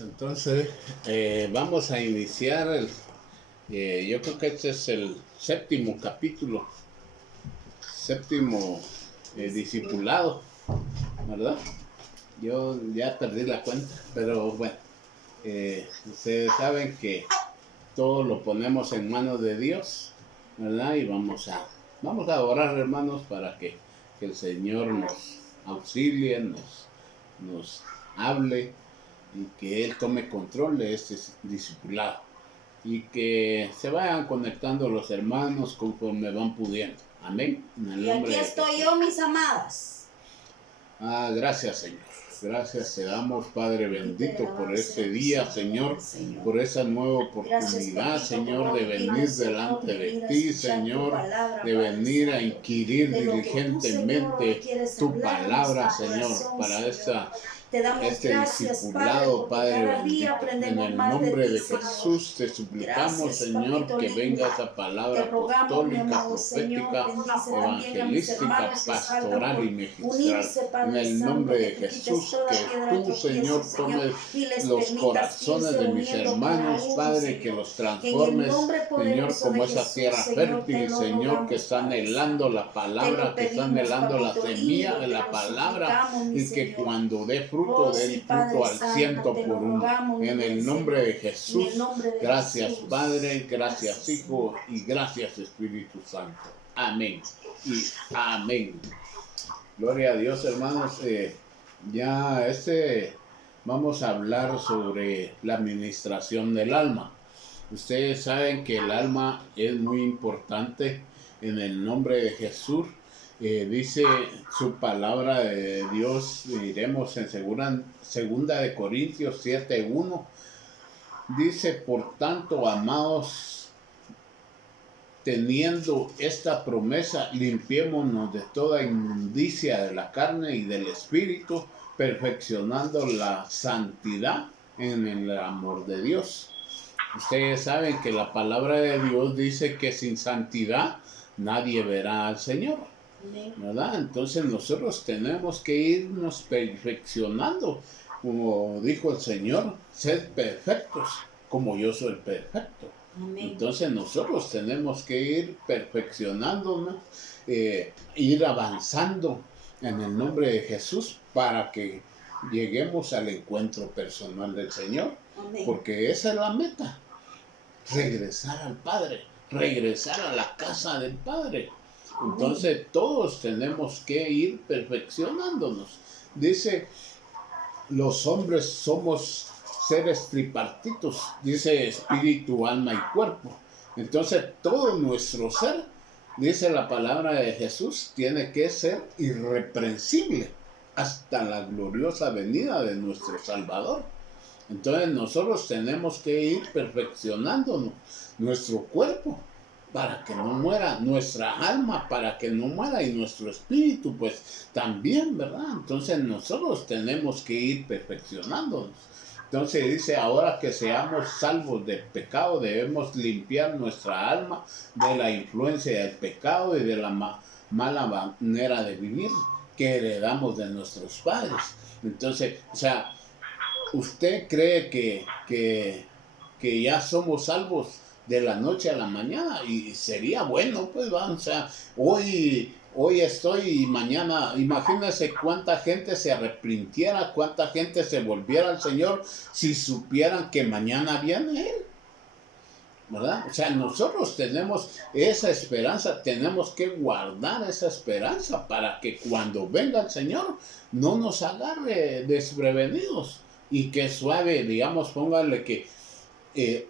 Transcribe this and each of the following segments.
Entonces, vamos a iniciar yo creo que este es el séptimo capítulo, séptimo discipulado, ¿verdad? Yo ya perdí la cuenta, pero bueno, ustedes saben que todo lo ponemos en manos de Dios, ¿verdad? Y vamos a orar, hermanos, para que el Señor nos auxilie, nos hable y que Él tome control de este discipulado y que se vayan conectando los hermanos conforme van pudiendo. Amén. Y aquí estoy yo, mis amadas. Gracias, Señor. Gracias te damos, Padre bendito, por este día, Señor, por esa nueva oportunidad, Señor, de venir delante de ti, Señor, de venir a inquirir diligentemente tu palabra, Señor, para este discipulado, Padre bendito. En el nombre de Jesús te suplicamos, Señor, que venga esa palabra apostólica, profética, evangelística, pastoral y magistral. En el nombre de Jesús, que tú, Señor, tomes los corazones de mis hermanos, Padre, que los transformes, Señor, como esa tierra fértil, Señor, que está anhelando la palabra, que está anhelando la semilla de la palabra, y que cuando dé fruto, dé fruto al 100 por 1. En el nombre de Jesús, gracias, Padre, gracias, Hijo, y gracias, Espíritu Santo. Amén y amén. Gloria a Dios, hermanos. Vamos a hablar sobre la administración del alma. Ustedes saben que el alma es muy importante. En el nombre de Jesús, dice su palabra de Dios, iremos en segunda de Corintios 7:1. Dice: por tanto, amados, teniendo esta promesa, limpiémonos de toda inmundicia de la carne y del espíritu, perfeccionando la santidad en el amor de Dios. Ustedes saben que la palabra de Dios dice que sin santidad nadie verá al Señor, ¿verdad? Entonces nosotros tenemos que irnos perfeccionando, como dijo el Señor: sed perfectos como yo soy perfecto. Amén. Entonces nosotros tenemos que ir perfeccionándonos, ir avanzando en el nombre de Jesús para que lleguemos al encuentro personal del Señor. Amén. Porque esa es la meta: regresar al Padre, regresar a la casa del Padre. Entonces todos tenemos que ir perfeccionándonos. Dice: los hombres somos seres tripartitos, dice espíritu, alma y cuerpo. Entonces todo nuestro ser, dice la palabra de Jesús, tiene que ser irreprensible hasta la gloriosa venida de nuestro Salvador. Entonces nosotros tenemos que ir perfeccionando nuestro cuerpo para que no muera, nuestra alma para que no muera, y nuestro espíritu pues también, ¿verdad? Entonces nosotros tenemos que ir perfeccionándonos. Entonces dice: ahora que seamos salvos del pecado, debemos limpiar nuestra alma de la influencia del pecado y de la mala manera de vivir que heredamos de nuestros padres. Entonces, o sea, ¿usted cree que ya somos salvos de la noche a la mañana? Y sería bueno, pues, ¿va? O sea, hoy estoy y mañana, imagínense cuánta gente se arrepintiera, cuánta gente se volviera al Señor si supieran que mañana viene Él, ¿verdad? O sea, nosotros tenemos esa esperanza, tenemos que guardar esa esperanza para que cuando venga el Señor no nos agarre desprevenidos, y que suave, digamos, póngale que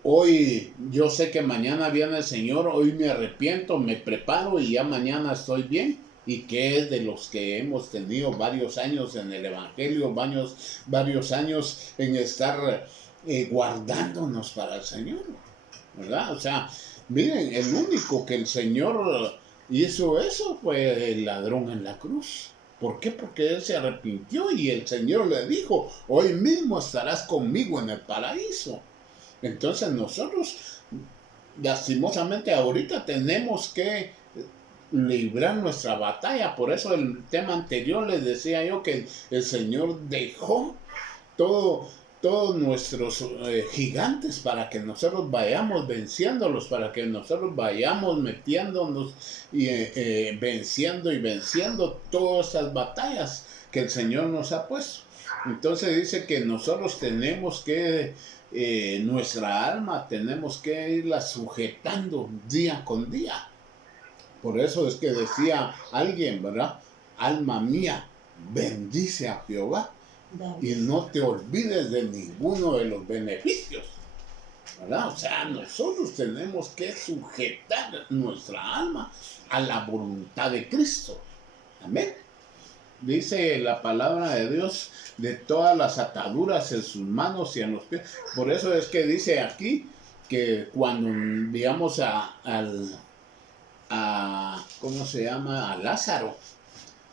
hoy yo sé que mañana viene el Señor, hoy me arrepiento, me preparo y ya mañana estoy bien. Y que es de los que hemos tenido varios años en el Evangelio, varios años en estar guardándonos para el Señor, ¿verdad? O sea, miren, el único que el Señor hizo eso fue el ladrón en la cruz. ¿Por qué? Porque él se arrepintió y el Señor le dijo: hoy mismo estarás conmigo en el paraíso. Entonces nosotros, lastimosamente, ahorita tenemos que librar nuestra batalla. Por eso el tema anterior les decía yo que el Señor dejó todo todos nuestros gigantes para que nosotros vayamos venciéndolos, para que nosotros vayamos metiéndonos y venciendo todas esas batallas que el Señor nos ha puesto. Entonces dice que nosotros tenemos que, nuestra alma tenemos que irla sujetando día con día. Por eso es que decía alguien, ¿verdad? Alma mía, bendice a Jehová y no te olvides de ninguno de los beneficios, ¿verdad? O sea, nosotros tenemos que sujetar nuestra alma a la voluntad de Cristo. Amén. Dice la palabra de Dios, de todas las ataduras en sus manos y en los pies. Por eso es que dice aquí que cuando, digamos, ¿cómo se llama? A Lázaro,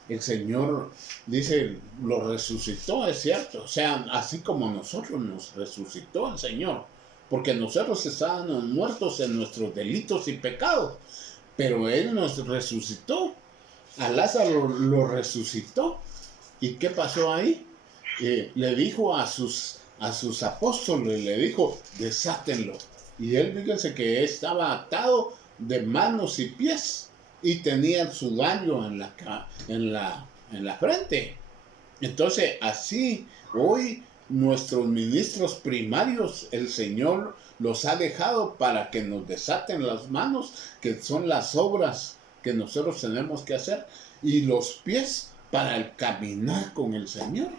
el Señor dice, lo resucitó, es cierto. O sea, así como nosotros nos resucitó el Señor. Porque nosotros estábamos muertos en nuestros delitos y pecados. Pero Él nos resucitó. A Lázaro lo resucitó. ¿Y qué pasó ahí? Le dijo a sus apóstoles, le dijo, desátenlo. Y él, fíjense que estaba atado de manos y pies y tenía el sudario en la frente. Entonces, así, hoy nuestros ministros primarios, el Señor los ha dejado para que nos desaten las manos, que son las obras que nosotros tenemos que hacer, y los pies para el caminar con el Señor.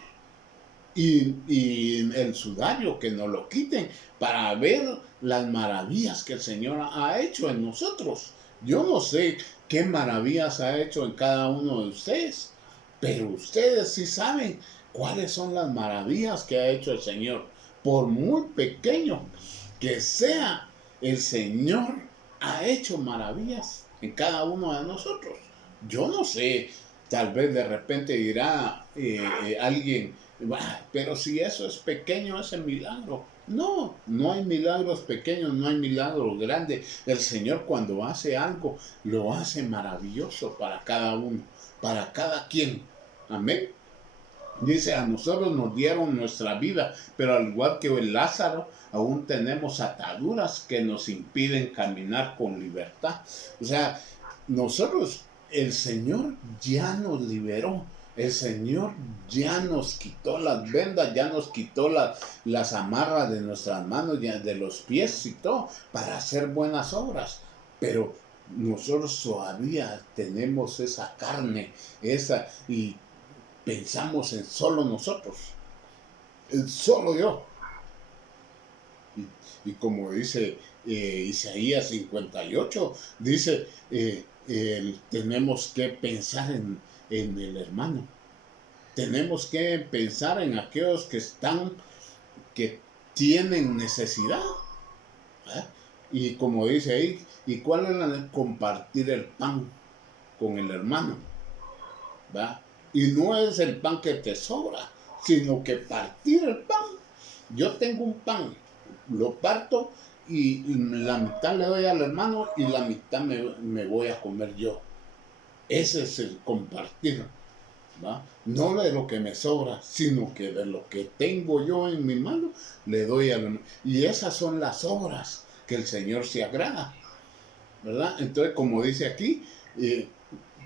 Y el sudario, que nos lo quiten para ver las maravillas que el Señor ha hecho en nosotros. Yo no sé qué maravillas ha hecho en cada uno de ustedes, pero ustedes sí saben cuáles son las maravillas que ha hecho el Señor. Por muy pequeño que sea, el Señor ha hecho maravillas en cada uno de nosotros. Yo no sé, tal vez de repente dirá alguien, pero si eso es pequeño, ese milagro. No, no hay milagros pequeños, no hay milagros grandes. El Señor, cuando hace algo, lo hace maravilloso para cada uno, para cada quien. Amén. Dice, a nosotros nos dieron nuestra vida, pero al igual que el Lázaro, aún tenemos ataduras que nos impiden caminar con libertad. O sea, nosotros, el Señor ya nos liberó. El Señor ya nos quitó las vendas, ya nos quitó las amarras de nuestras manos, de los pies y todo, para hacer buenas obras. Pero nosotros todavía tenemos esa carne, y pensamos en solo nosotros, en solo yo. Y como dice Isaías 58, dice, tenemos que pensar en el hermano. Tenemos que pensar en aquellos que tienen necesidad. ¿Eh? Y como dice ahí, ¿y cuál es compartir el pan con el hermano? ¿Va? Y no es el pan que te sobra, sino que partir el pan. Yo tengo un pan, lo parto y la mitad le doy al hermano y la mitad me voy a comer yo. Ese es el compartir, ¿va? No de lo que me sobra, sino que de lo que tengo yo en mi mano, le doy al hermano. Y esas son las obras que el Señor se agrada, ¿verdad? Entonces, como dice aquí,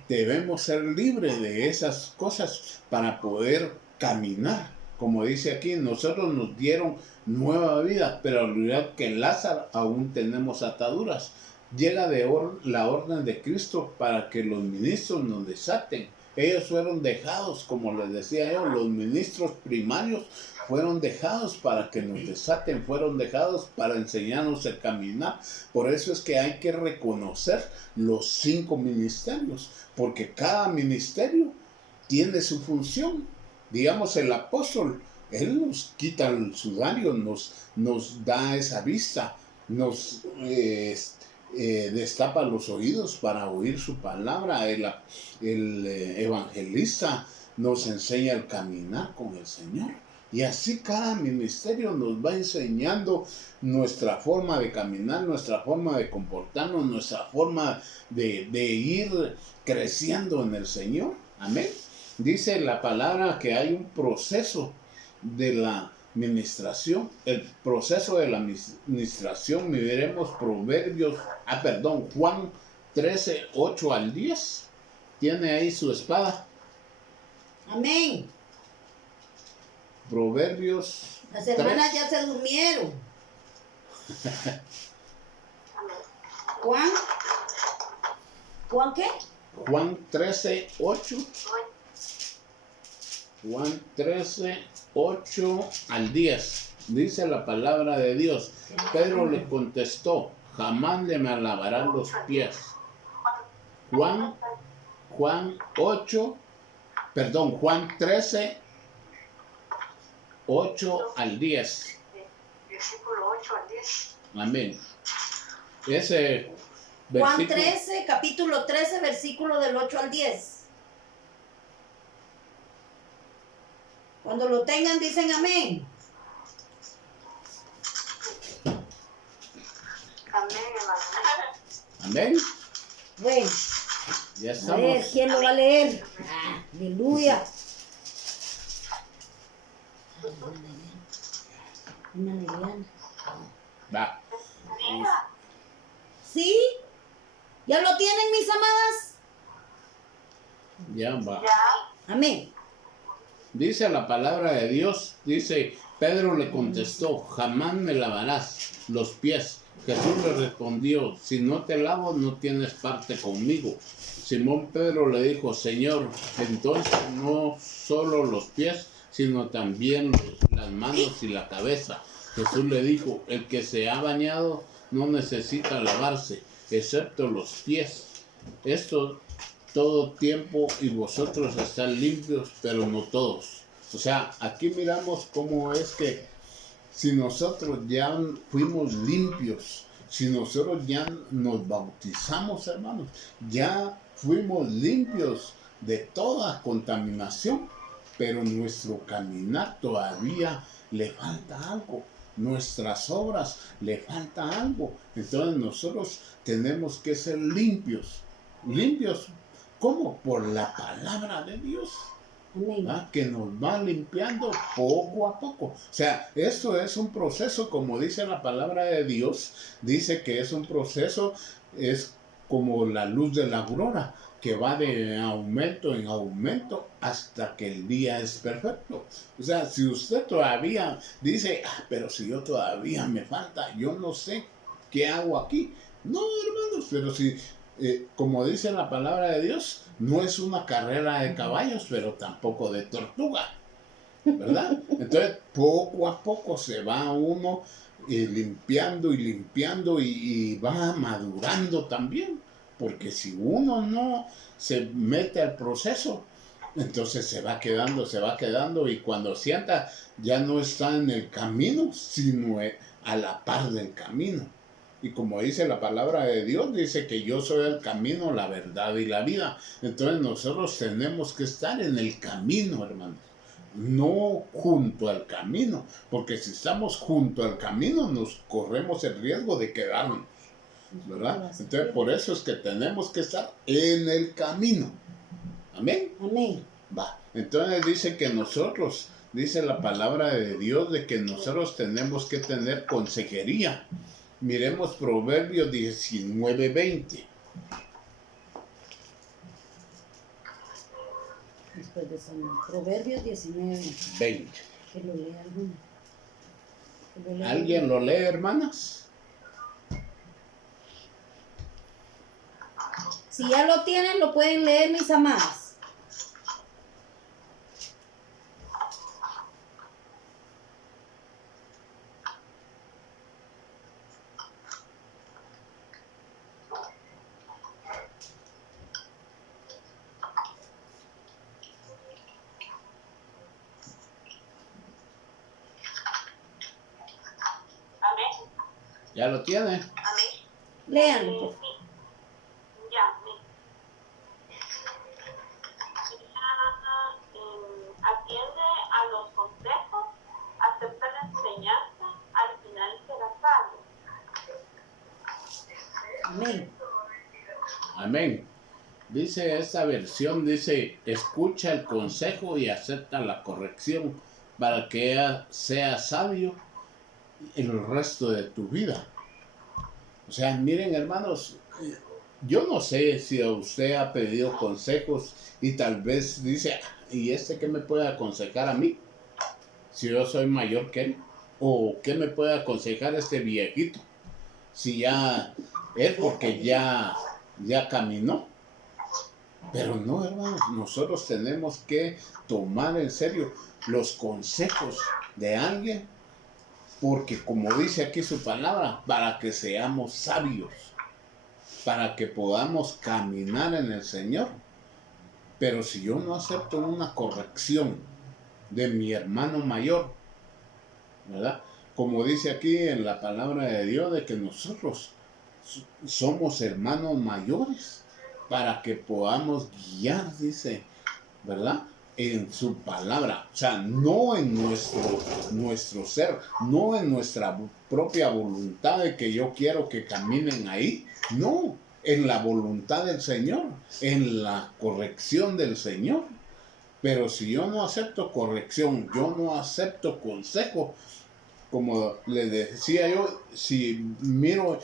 debemos ser libres de esas cosas para poder caminar. Como dice aquí, nosotros nos dieron nueva vida, pero al igual que en Lázaro aún tenemos ataduras. Llega la orden de Cristo para que los ministros nos desaten. Ellos fueron dejados, como les decía yo, los ministros primarios fueron dejados para que nos desaten, fueron dejados para enseñarnos a caminar. Por eso es que hay que reconocer los 5 ministerios, porque cada ministerio tiene su función. Digamos, el apóstol, él nos quita el sudario, nos da esa vista, nos destapa los oídos para oír su palabra. El evangelista nos enseña el caminar con el Señor. Y así cada ministerio nos va enseñando nuestra forma de caminar, nuestra forma de comportarnos, nuestra forma de ir creciendo en el Señor. Amén. Dice la palabra que hay un proceso de ministración, el proceso de la ministración, miremos Juan 13, 8 al 10. Tiene ahí su espada. Amén. Proverbios. Las hermanas ya se durmieron. ¿Juan qué? Juan 13, 8. Juan 13, 8 al 10. Dice la palabra de Dios. Pedro le contestó, jamás le me lavarán los pies. Juan 13, 8 al 10. Versículo 8 al 10. Amén. Ese Juan 13, capítulo 13, versículo del 8 al 10. Cuando lo tengan, dicen amén. Amén, hermano. Amén. Bueno, Ya a ver, estamos. ¿quién lo va a leer? Aleluya. Una Liliana. Va. ¿Sí? ¿Ya lo tienen, mis amadas? Ya va. Amén. Dice la palabra de Dios, dice, Pedro le contestó, jamás me lavarás los pies. Jesús le respondió, si no te lavo no tienes parte conmigo. Simón Pedro le dijo, Señor, entonces no solo los pies, sino también las manos y la cabeza. Jesús le dijo, el que se ha bañado no necesita lavarse, excepto los pies. Esto todo tiempo y vosotros están limpios, pero no todos. O sea, aquí miramos cómo es que si nosotros ya fuimos limpios, si nosotros ya nos bautizamos, hermanos, ya fuimos limpios de toda contaminación, pero nuestro caminar todavía le falta algo. Nuestras obras le falta algo. Entonces nosotros tenemos que ser limpios. ¿Limpios? ¿Cómo? Por la palabra de Dios. Amén. Que nos va limpiando poco a poco. O sea, esto es un proceso, como dice la palabra de Dios, dice que es un proceso, es como la luz de la aurora, que va de aumento en aumento hasta que el día es perfecto. O sea, si usted todavía dice, pero si yo todavía me falta, yo no sé qué hago aquí. No, hermanos, pero si... como dice la palabra de Dios, no es una carrera de caballos, pero tampoco de tortuga, ¿verdad? Entonces, poco a poco se va uno limpiando y limpiando y va madurando también, porque si uno no se mete al proceso, entonces se va quedando y cuando sienta ya no está en el camino, sino a la par del camino. Y como dice la palabra de Dios, dice que yo soy el camino, la verdad y la vida. Entonces nosotros tenemos que estar en el camino, hermanos. No junto al camino. Porque si estamos junto al camino, nos corremos el riesgo de quedarnos, ¿verdad? Entonces por eso es que tenemos que estar en el camino. Amén. Amén. Va. Entonces dice que nosotros, dice la palabra de Dios, de que nosotros tenemos que tener consejería. Miremos Proverbios 19:20. Después de San Proverbios 19:20. Que lo lea alguno. ¿Alguien lo lee, hermanas? Si ya lo tienen, lo pueden leer, mis amadas. ¿Ya lo tiene? Amén. Léanlo, por favor. Ya, atiende a los consejos, acepta la enseñanza, al final será sabio. Amén. Amén. Dice esta versión, dice, escucha el consejo y acepta la corrección, para que seas sabio el resto de tu vida. O sea, miren hermanos, yo no sé si usted ha pedido consejos y tal vez dice, ¿y este qué me puede aconsejar a mí? Si yo soy mayor que él. ¿O qué me puede aconsejar este viejito? Si ya él porque ya caminó. Pero no, hermanos, nosotros tenemos que tomar en serio los consejos de alguien, porque como dice aquí su palabra, para que seamos sabios, para que podamos caminar en el Señor. Pero si yo no acepto una corrección de mi hermano mayor, ¿verdad? Como dice aquí en la palabra de Dios, de que nosotros somos hermanos mayores para que podamos guiar, dice, ¿verdad? En su palabra, o sea, no en nuestro ser, no en nuestra propia voluntad de que yo quiero que caminen ahí, no, en la voluntad del Señor, en la corrección del Señor. Pero si yo no acepto corrección, yo no acepto consejo, como le decía yo, si miro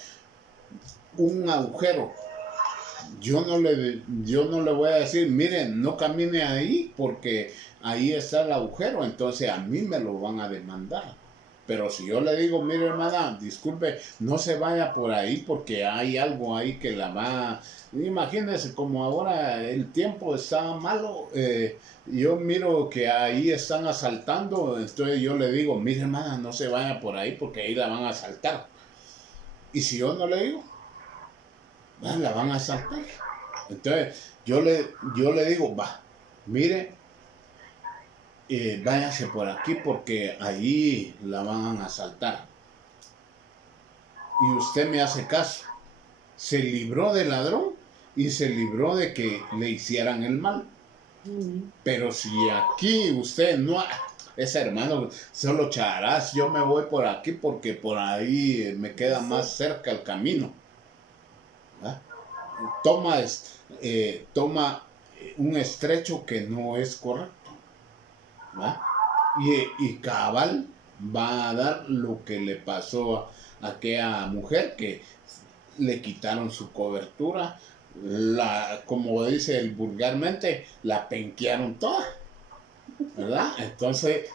un agujero, yo no le voy a decir, miren, no camine ahí porque ahí está el agujero, entonces a mí me lo van a demandar. Pero si yo le digo, mire hermana, disculpe, no se vaya por ahí porque hay algo ahí que la va... Imagínense, como ahora el tiempo está malo, yo miro que ahí están asaltando, entonces yo le digo, mire hermana, no se vaya por ahí porque ahí la van a asaltar. Y si yo no le digo, la van a asaltar. Entonces yo le digo, mire, váyase por aquí porque ahí la van a asaltar. Y usted me hace caso. Se libró del ladrón y se libró de que le hicieran el mal. Pero si aquí usted no... Ese hermano, solo charás, yo me voy por aquí porque por ahí me queda más cerca el camino. ¿Ah? Toma un estrecho que no es correcto. ¿Va? Y cabal va a dar lo que le pasó a aquella mujer que le quitaron su cobertura, como dice vulgarmente, la penquearon toda, ¿verdad? Entonces,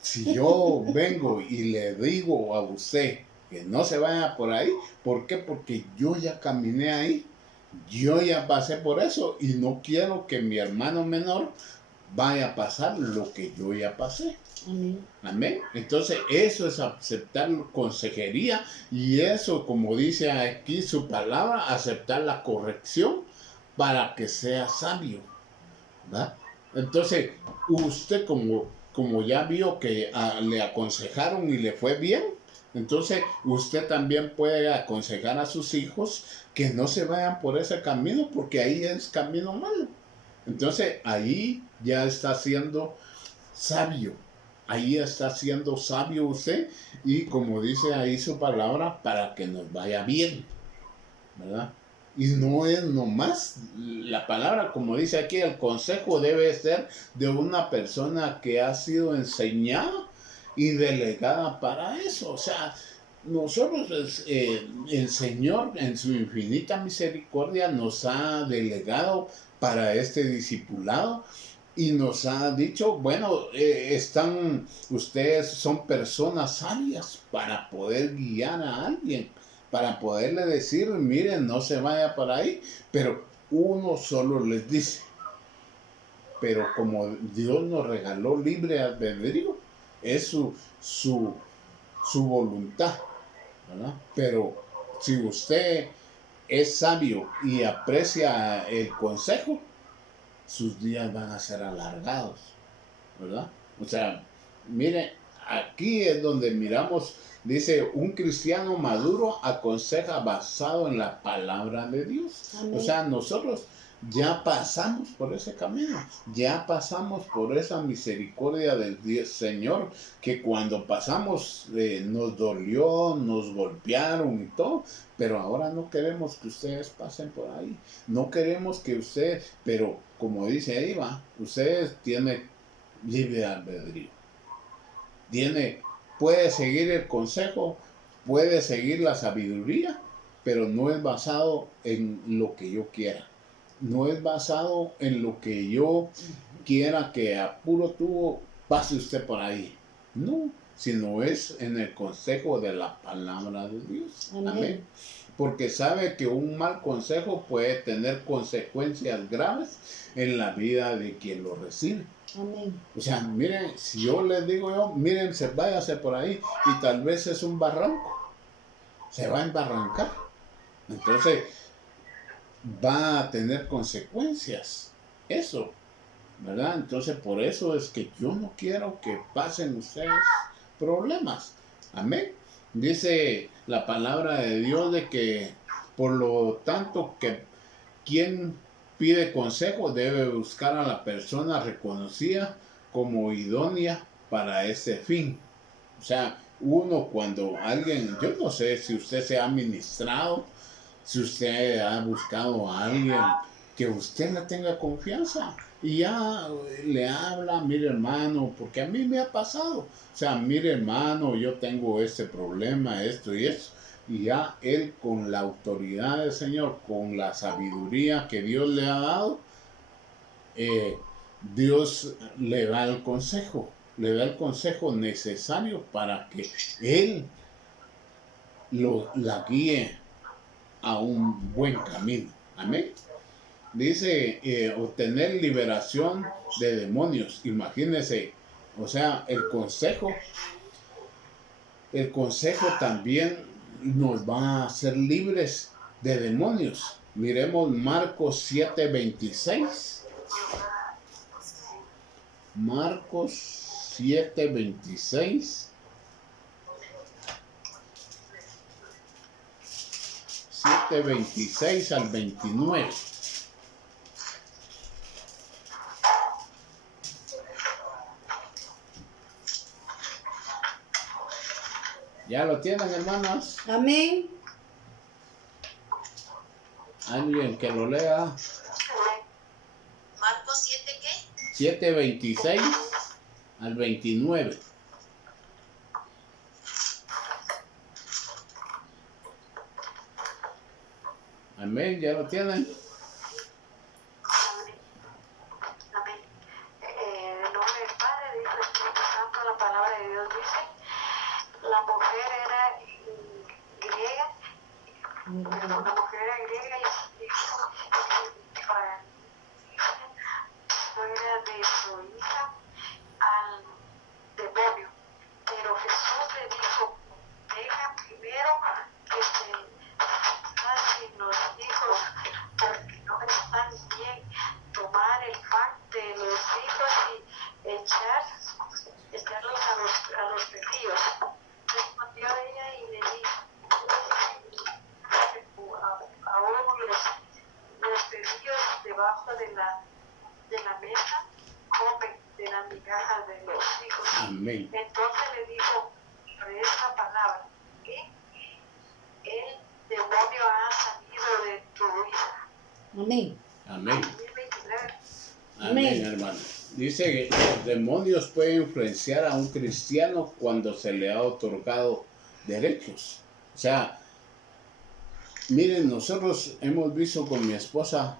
si yo vengo y le digo a usted que no se vaya por ahí, ¿por qué? Porque yo ya caminé ahí, yo ya pasé por eso y no quiero que mi hermano menor vaya a pasar lo que yo ya pasé. Amén. Amén. Entonces eso es aceptar consejería y eso, como dice aquí su palabra, aceptar la corrección para que sea sabio. ¿Va? Entonces usted como ya vio que le aconsejaron y le fue bien, entonces usted también puede aconsejar a sus hijos que no se vayan por ese camino porque ahí es camino malo. Entonces ahí ya está siendo sabio. Ahí está siendo sabio usted y como dice ahí su palabra, para que nos vaya bien, ¿verdad? Y no es nomás la palabra, como dice aquí, el consejo debe ser de una persona que ha sido enseñada y delegada para eso. O sea, nosotros, el Señor en su infinita misericordia nos ha delegado para este discipulado y nos ha dicho, bueno, ustedes son personas sabias para poder guiar a alguien, para poderle decir, miren, no se vaya por ahí, pero uno solo les dice. Pero como Dios nos regaló libre albedrío, es su voluntad, ¿verdad? Pero si usted es sabio y aprecia el consejo, sus días van a ser alargados, ¿verdad? O sea, mire, aquí es donde miramos, dice, un cristiano maduro aconseja basado en la palabra de Dios. Amén. O sea, nosotros ya pasamos por ese camino, ya pasamos por esa misericordia del Señor, que cuando pasamos nos dolió, nos golpearon y todo, pero ahora no queremos que ustedes pasen por ahí, no queremos que ustedes, pero como dice ahí va, ustedes tienen libre albedrío. puede seguir el consejo, puede seguir la sabiduría, pero no es basado en lo que yo quiera. No es basado en lo que yo quiera que a puro tubo pase usted por ahí. No, sino es en el consejo de la palabra de Dios. Amén. Porque sabe que un mal consejo puede tener consecuencias graves en la vida de quien lo recibe. Amén. O sea, miren, si yo les digo miren, váyase por ahí y tal vez es un barranco, se va a embarrancar. Entonces, va a tener consecuencias. Eso, ¿verdad? Entonces, por eso es que yo no quiero que pasen ustedes problemas. Amén. Dice la palabra de Dios de que, por lo tanto, que quien pide consejo debe buscar a la persona reconocida como idónea para ese fin. O sea, uno cuando alguien, yo no sé si usted se ha ministrado, si usted ha buscado a alguien que usted le tenga confianza y ya le habla, mire hermano, porque a mí me ha pasado. O sea, mire hermano, yo tengo este problema, esto y eso. Y ya él con la autoridad del Señor, con la sabiduría que Dios le ha dado, Dios le da el consejo necesario para que él la guíe a un buen camino. Amén. Dice obtener liberación de demonios. Imagínense, o sea, el consejo también nos va a hacer libres de demonios. Miremos Marcos 7:26. Marcos 7:26. 7:26 al 29. ¿Ya lo tienen, hermanos? Amén. Alguien que lo lea. Marcos 7, ¿qué? 7:26 al 29. Amén, ¿ya lo tienen? Amén. En el nombre del Padre, del Hijo y del Espíritu Santo, la palabra de Dios dice, la mujer era griega, y para fuera de su hija al demonio. Pero Jesús le dijo, deja primero que se nacen los hijos, porque no está bien tomar el pan de los hijos y echarlos a los perrillos. Respondió ella y le dijo, ahora los perrillos debajo de la mesa comen de las migajas de los hijos. Amén. Entonces le dijo, por esa palabra, que el demonio ha salido de tu hija. Amén. Amén. 2029. Amén, hermano. Dice que los demonios pueden influenciar a un cristiano cuando se le ha otorgado derechos. O sea, miren, nosotros hemos visto con mi esposa,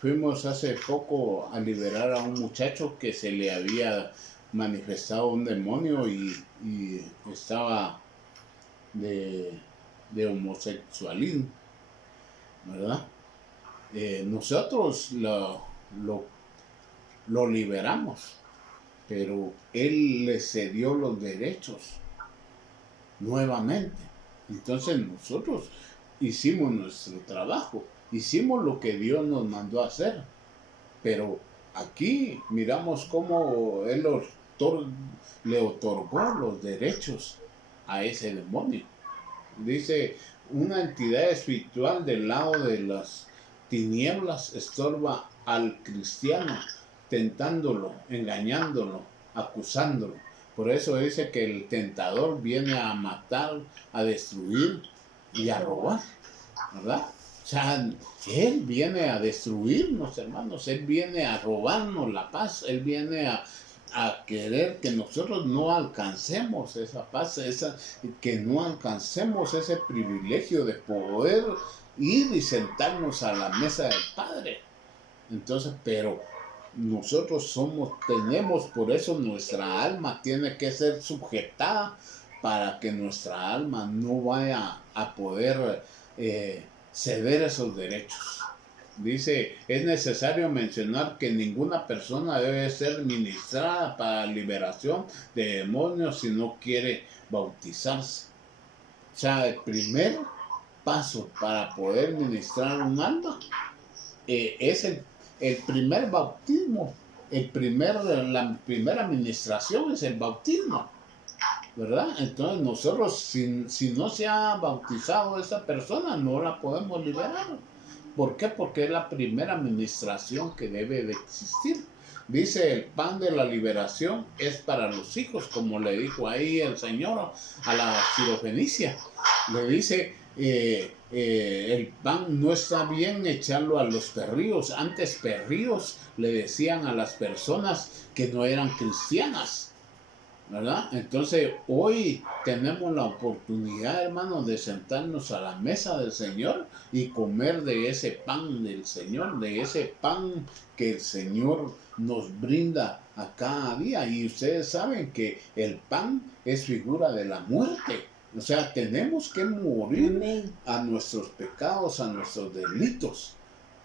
fuimos hace poco a liberar a un muchacho que se le había manifestado un demonio y estaba de homosexualismo, ¿verdad? Nosotros lo liberamos, pero él le cedió los derechos nuevamente. Entonces nosotros hicimos nuestro trabajo, hicimos lo que Dios nos mandó a hacer, pero aquí miramos cómo él le otorgó los derechos a ese demonio. Dice, una entidad espiritual del lado de las tinieblas estorba al cristiano, tentándolo, engañándolo, acusándolo. Por eso dice que el tentador viene a matar, a destruir y a robar, ¿verdad? O sea, él viene a destruirnos, hermanos, él viene a robarnos la paz, él viene a a querer que nosotros no alcancemos esa paz, que no alcancemos ese privilegio de poder ir y sentarnos a la mesa del Padre. Entonces, pero nosotros tenemos, por eso nuestra alma tiene que ser sujetada para que nuestra alma no vaya a poder ceder esos derechos. Dice, es necesario mencionar que ninguna persona debe ser ministrada para liberación de demonios si no quiere bautizarse. O sea, el primer paso para poder ministrar un alma es el primer bautismo. La primera administración es el bautismo, ¿verdad? Entonces nosotros, si no se ha bautizado esa persona, no la podemos liberar. ¿Por qué? Porque es la primera administración que debe de existir. Dice, el pan de la liberación es para los hijos, como le dijo ahí el Señor a la sirofenicia. Le dice, el pan no está bien echarlo a los perrillos. Antes perrillos le decían a las personas que no eran cristianas, ¿verdad? Entonces hoy tenemos la oportunidad, hermanos, de sentarnos a la mesa del Señor y comer de ese pan del Señor, de ese pan que el Señor nos brinda a cada día. Y ustedes saben que el pan es figura de la muerte. O sea, tenemos que morir a nuestros pecados, a nuestros delitos,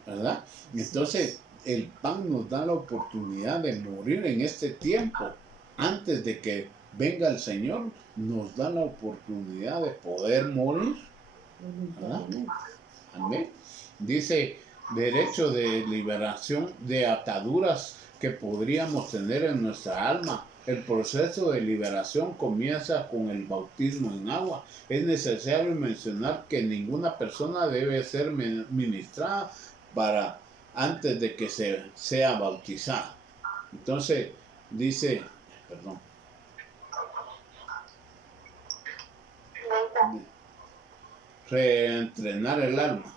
¿verdad? Entonces el pan nos da la oportunidad de morir en este tiempo. Antes de que venga el Señor, nos da la oportunidad de poder morir, ¿verdad? Amén. Dice, derecho de liberación de ataduras que podríamos tener en nuestra alma. El proceso de liberación comienza con el bautismo en agua. Es necesario mencionar que ninguna persona debe ser ministrada antes de que sea bautizada. Entonces, dice, reentrenar el alma.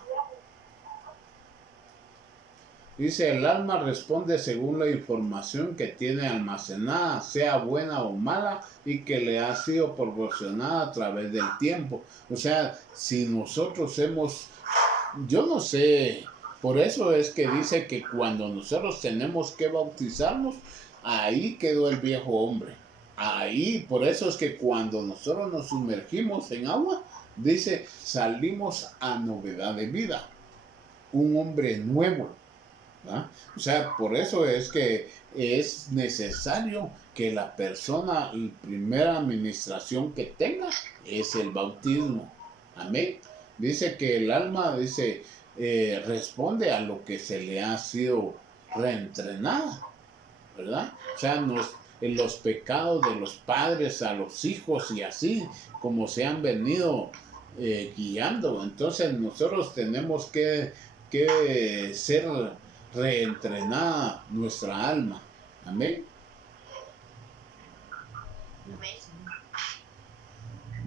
Dice, el alma responde según la información que tiene almacenada, sea buena o mala, y que le ha sido proporcionada a través del tiempo. O sea, si nosotros yo no sé, por eso es que dice que cuando nosotros tenemos que bautizarnos, ahí quedó el viejo hombre. Ahí, por eso es que cuando nosotros nos sumergimos en agua, dice, salimos a novedad de vida. Un hombre nuevo. ¿Ah? O sea, por eso es que es necesario que la persona, la primera administración que tenga es el bautismo. Amén. Dice que el alma, responde a lo que se le ha sido reentrenada, ¿verdad? O sea, en los pecados de los padres a los hijos y así como se han venido guiando. Entonces nosotros tenemos que ser reentrenada nuestra alma. Amén.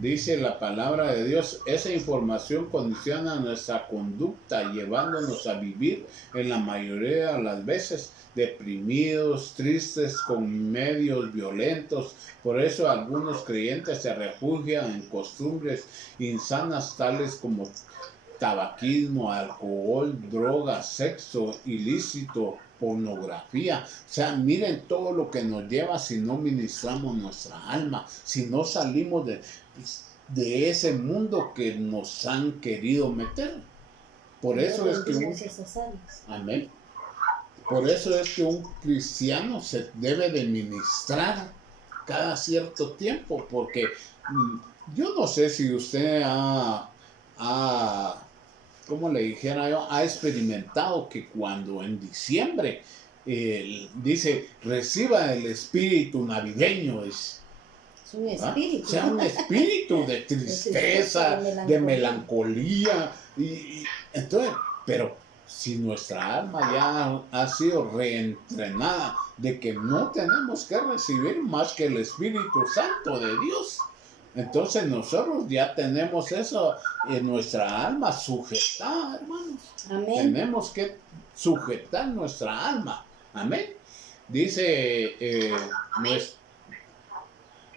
Dice la palabra de Dios, esa información condiciona nuestra conducta, llevándonos a vivir en la mayoría de las veces deprimidos, tristes, con medios violentos. Por eso algunos creyentes se refugian en costumbres insanas tales como tabaquismo, alcohol, drogas, sexo ilícito, pornografía. O sea, miren todo lo que nos lleva si no ministramos nuestra alma, si no salimos de ese mundo que nos han querido meter. Por eso es que amén. Por eso es que un cristiano se debe de ministrar cada cierto tiempo, porque yo no sé si usted como le dijera yo, ha experimentado que cuando en diciembre dice, reciba el espíritu navideño, es un espíritu. O sea, un espíritu de tristeza, de melancolía. Y entonces, pero si nuestra alma ya ha sido reentrenada de que no tenemos que recibir más que el Espíritu Santo de Dios, entonces nosotros ya tenemos eso en nuestra alma sujetada, hermanos. Amén. Tenemos que sujetar nuestra alma. Amén. Dice,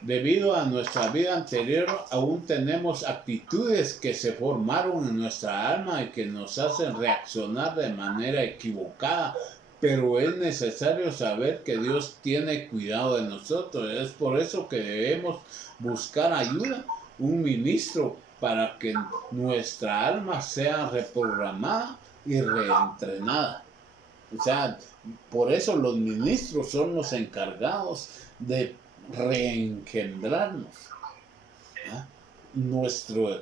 debido a nuestra vida anterior, aún tenemos actitudes que se formaron en nuestra alma y que nos hacen reaccionar de manera equivocada. Pero es necesario saber que Dios tiene cuidado de nosotros. Es por eso que debemos buscar ayuda, un ministro, para que nuestra alma sea reprogramada y reentrenada. O sea, por eso los ministros son los encargados de reengendrarnos. ¿Ah? Nuestro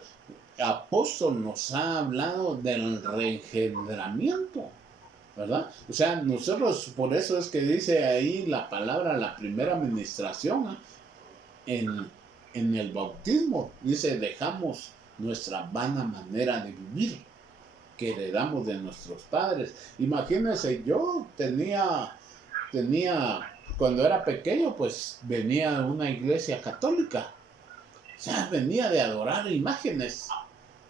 apóstol nos ha hablado del reengendramiento, ¿verdad? O sea, nosotros, por eso es que dice ahí la palabra, la primera administración, ¿eh? En el bautismo, dice, dejamos nuestra vana manera de vivir que heredamos de nuestros padres. Imagínense, yo tenía, cuando era pequeño, pues venía de una iglesia católica. O sea, venía de adorar imágenes.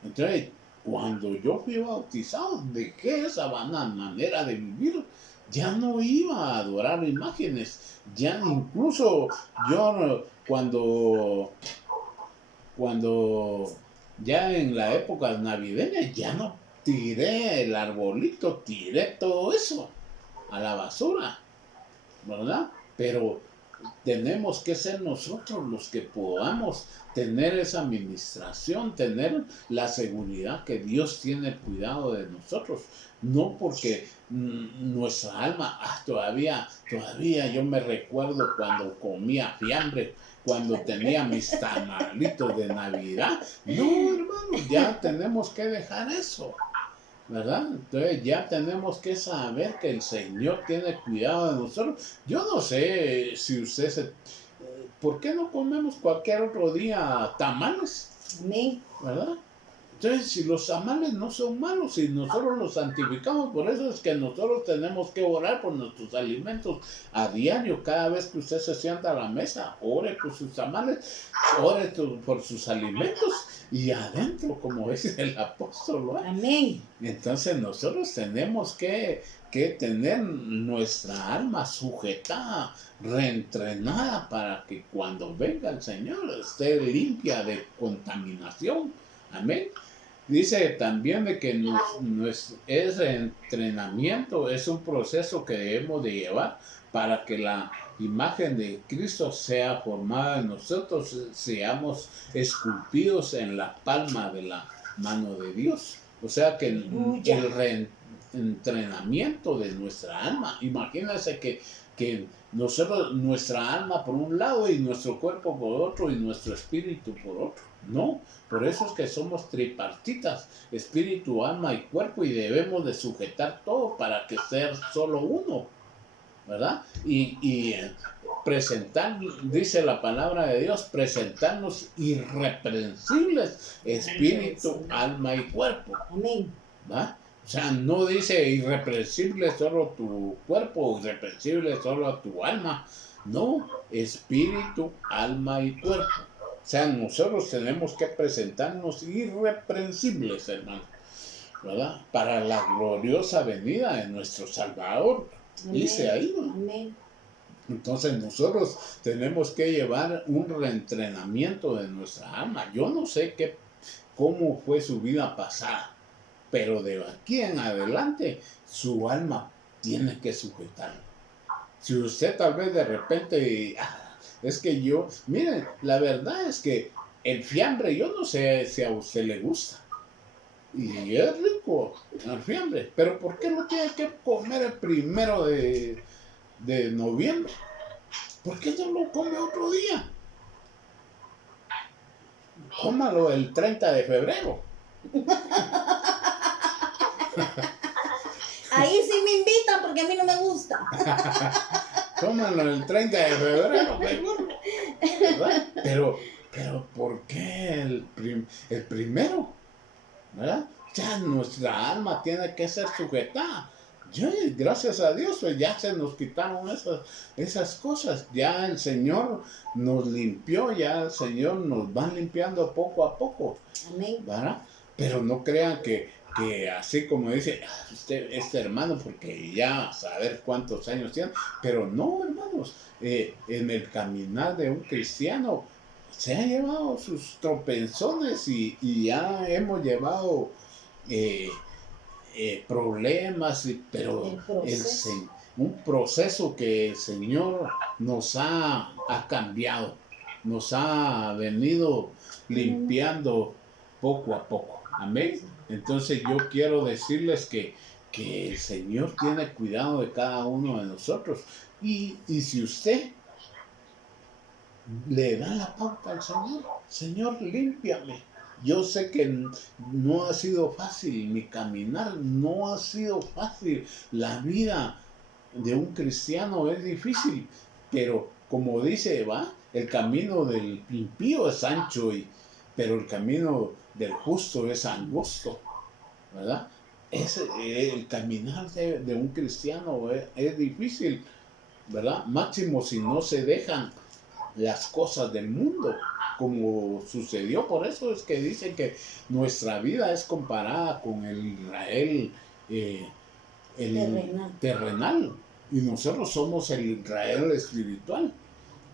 Entonces, cuando yo fui bautizado, dejé esa vana manera de vivir. Ya no iba a adorar imágenes. Ya incluso yo cuando ya en la época navideña ya no tiré el arbolito, tiré todo eso a la basura, ¿verdad? Pero tenemos que ser nosotros los que podamos tener esa administración, tener la seguridad que Dios tiene cuidado de nosotros, no porque nuestra alma, todavía yo me recuerdo cuando comía fiambre, cuando tenía mis tamalitos de Navidad. No, hermano, ya tenemos que dejar eso, ¿verdad? Entonces ya tenemos que saber que el Señor tiene cuidado de nosotros. Yo no sé si usted ¿por qué no comemos cualquier otro día tamales? Amén. ¿Verdad? Entonces, si los tamales no son malos, si nosotros los santificamos, por eso es que nosotros tenemos que orar por nuestros alimentos a diario. Cada vez que usted se sienta a la mesa, ore por sus tamales, ore por sus alimentos y adentro, como dice el apóstol, ¿no? Amén. Entonces nosotros tenemos que tener nuestra alma sujetada, reentrenada, para que cuando venga el Señor esté limpia de contaminación. Amén. Dice también de que ese entrenamiento es un proceso que debemos de llevar para que la imagen de Cristo sea formada en nosotros, seamos esculpidos en la palma de la mano de Dios. O sea que el reentrenamiento de nuestra alma, imagínense que nosotros, nuestra alma por un lado y nuestro cuerpo por otro y nuestro espíritu por otro. No, por eso es que somos tripartitas, espíritu, alma y cuerpo, y debemos de sujetar todo para que sea solo uno, ¿verdad? Y presentar, dice la palabra de Dios, presentarnos irreprensibles, espíritu, alma y cuerpo. Amén. ¿Va? O sea, no dice irreprensible solo tu cuerpo, irreprensible solo tu alma. No, espíritu, alma y cuerpo. O sea, nosotros tenemos que presentarnos irreprensibles, hermano, ¿verdad? Para la gloriosa venida de nuestro Salvador. Amén. Dice ahí, ¿no? Amén. Entonces nosotros tenemos que llevar un reentrenamiento de nuestra alma. Yo no sé cómo fue su vida pasada, pero de aquí en adelante su alma tiene que sujetarlo. Si usted tal vez de repente, es que yo, miren, la verdad es que el fiambre, yo no sé si a usted le gusta. Y es rico el fiambre, pero ¿por qué no tiene que comer el 1 de noviembre? ¿Por qué no lo come otro día? Cómalo el 30 de febrero. Ahí sí me invitan porque a mí no me gusta. Cómalo el 30 de febrero, mejor. ¿Verdad? Pero ¿por qué el primero? ¿Verdad? Ya nuestra alma tiene que ser sujetada. Gracias a Dios, pues ya se nos quitaron esas cosas. Ya el Señor nos limpió, ya el Señor nos va limpiando poco a poco. Amén. ¿Verdad? Pero no crean que que así como dice usted, este hermano, porque ya saber cuántos años tiene, pero no, hermanos, en el caminar de un cristiano se ha llevado sus tropezones y ya hemos llevado problemas, pero un proceso que el Señor nos ha cambiado, nos ha venido limpiando poco a poco. Amén. Entonces yo quiero decirles que el Señor tiene cuidado de cada uno de nosotros. Y si usted le da la pauta al Señor, Señor, límpiame. Yo sé que no ha sido fácil mi caminar, no ha sido fácil. La vida de un cristiano es difícil, pero como dice, va, el camino del impío es ancho, pero el camino del justo es angosto, ¿verdad? El caminar de un cristiano es difícil, ¿verdad? Máximo si no se dejan las cosas del mundo, como sucedió. Por eso es que dicen que nuestra vida es comparada con el Israel terrenal, y nosotros somos el Israel espiritual.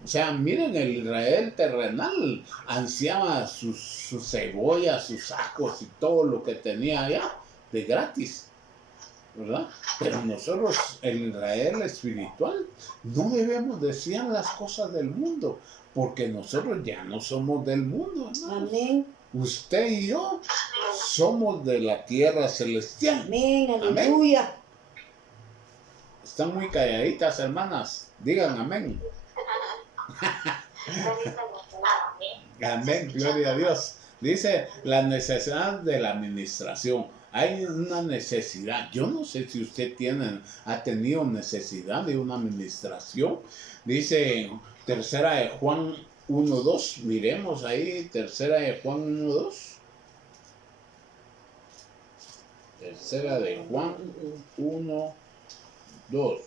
O sea, miren, el Israel terrenal ansiaba sus cebollas, sus ajos y todo lo que tenía allá de gratis, ¿verdad? Pero nosotros, el Israel espiritual, no debemos desear las cosas del mundo, porque nosotros ya no somos del mundo, ¿no? Amén. Usted y yo somos de la tierra celestial. Amén, aleluya. Amén. Están muy calladitas, hermanas. Digan amén. Amén, gloria a Dios. Dice la necesidad de la administración. Hay una necesidad. Yo no sé si usted ha tenido necesidad de una administración. Dice tercera de Juan 1:2. Miremos ahí, tercera de Juan 1:2. Tercera de Juan 1:2.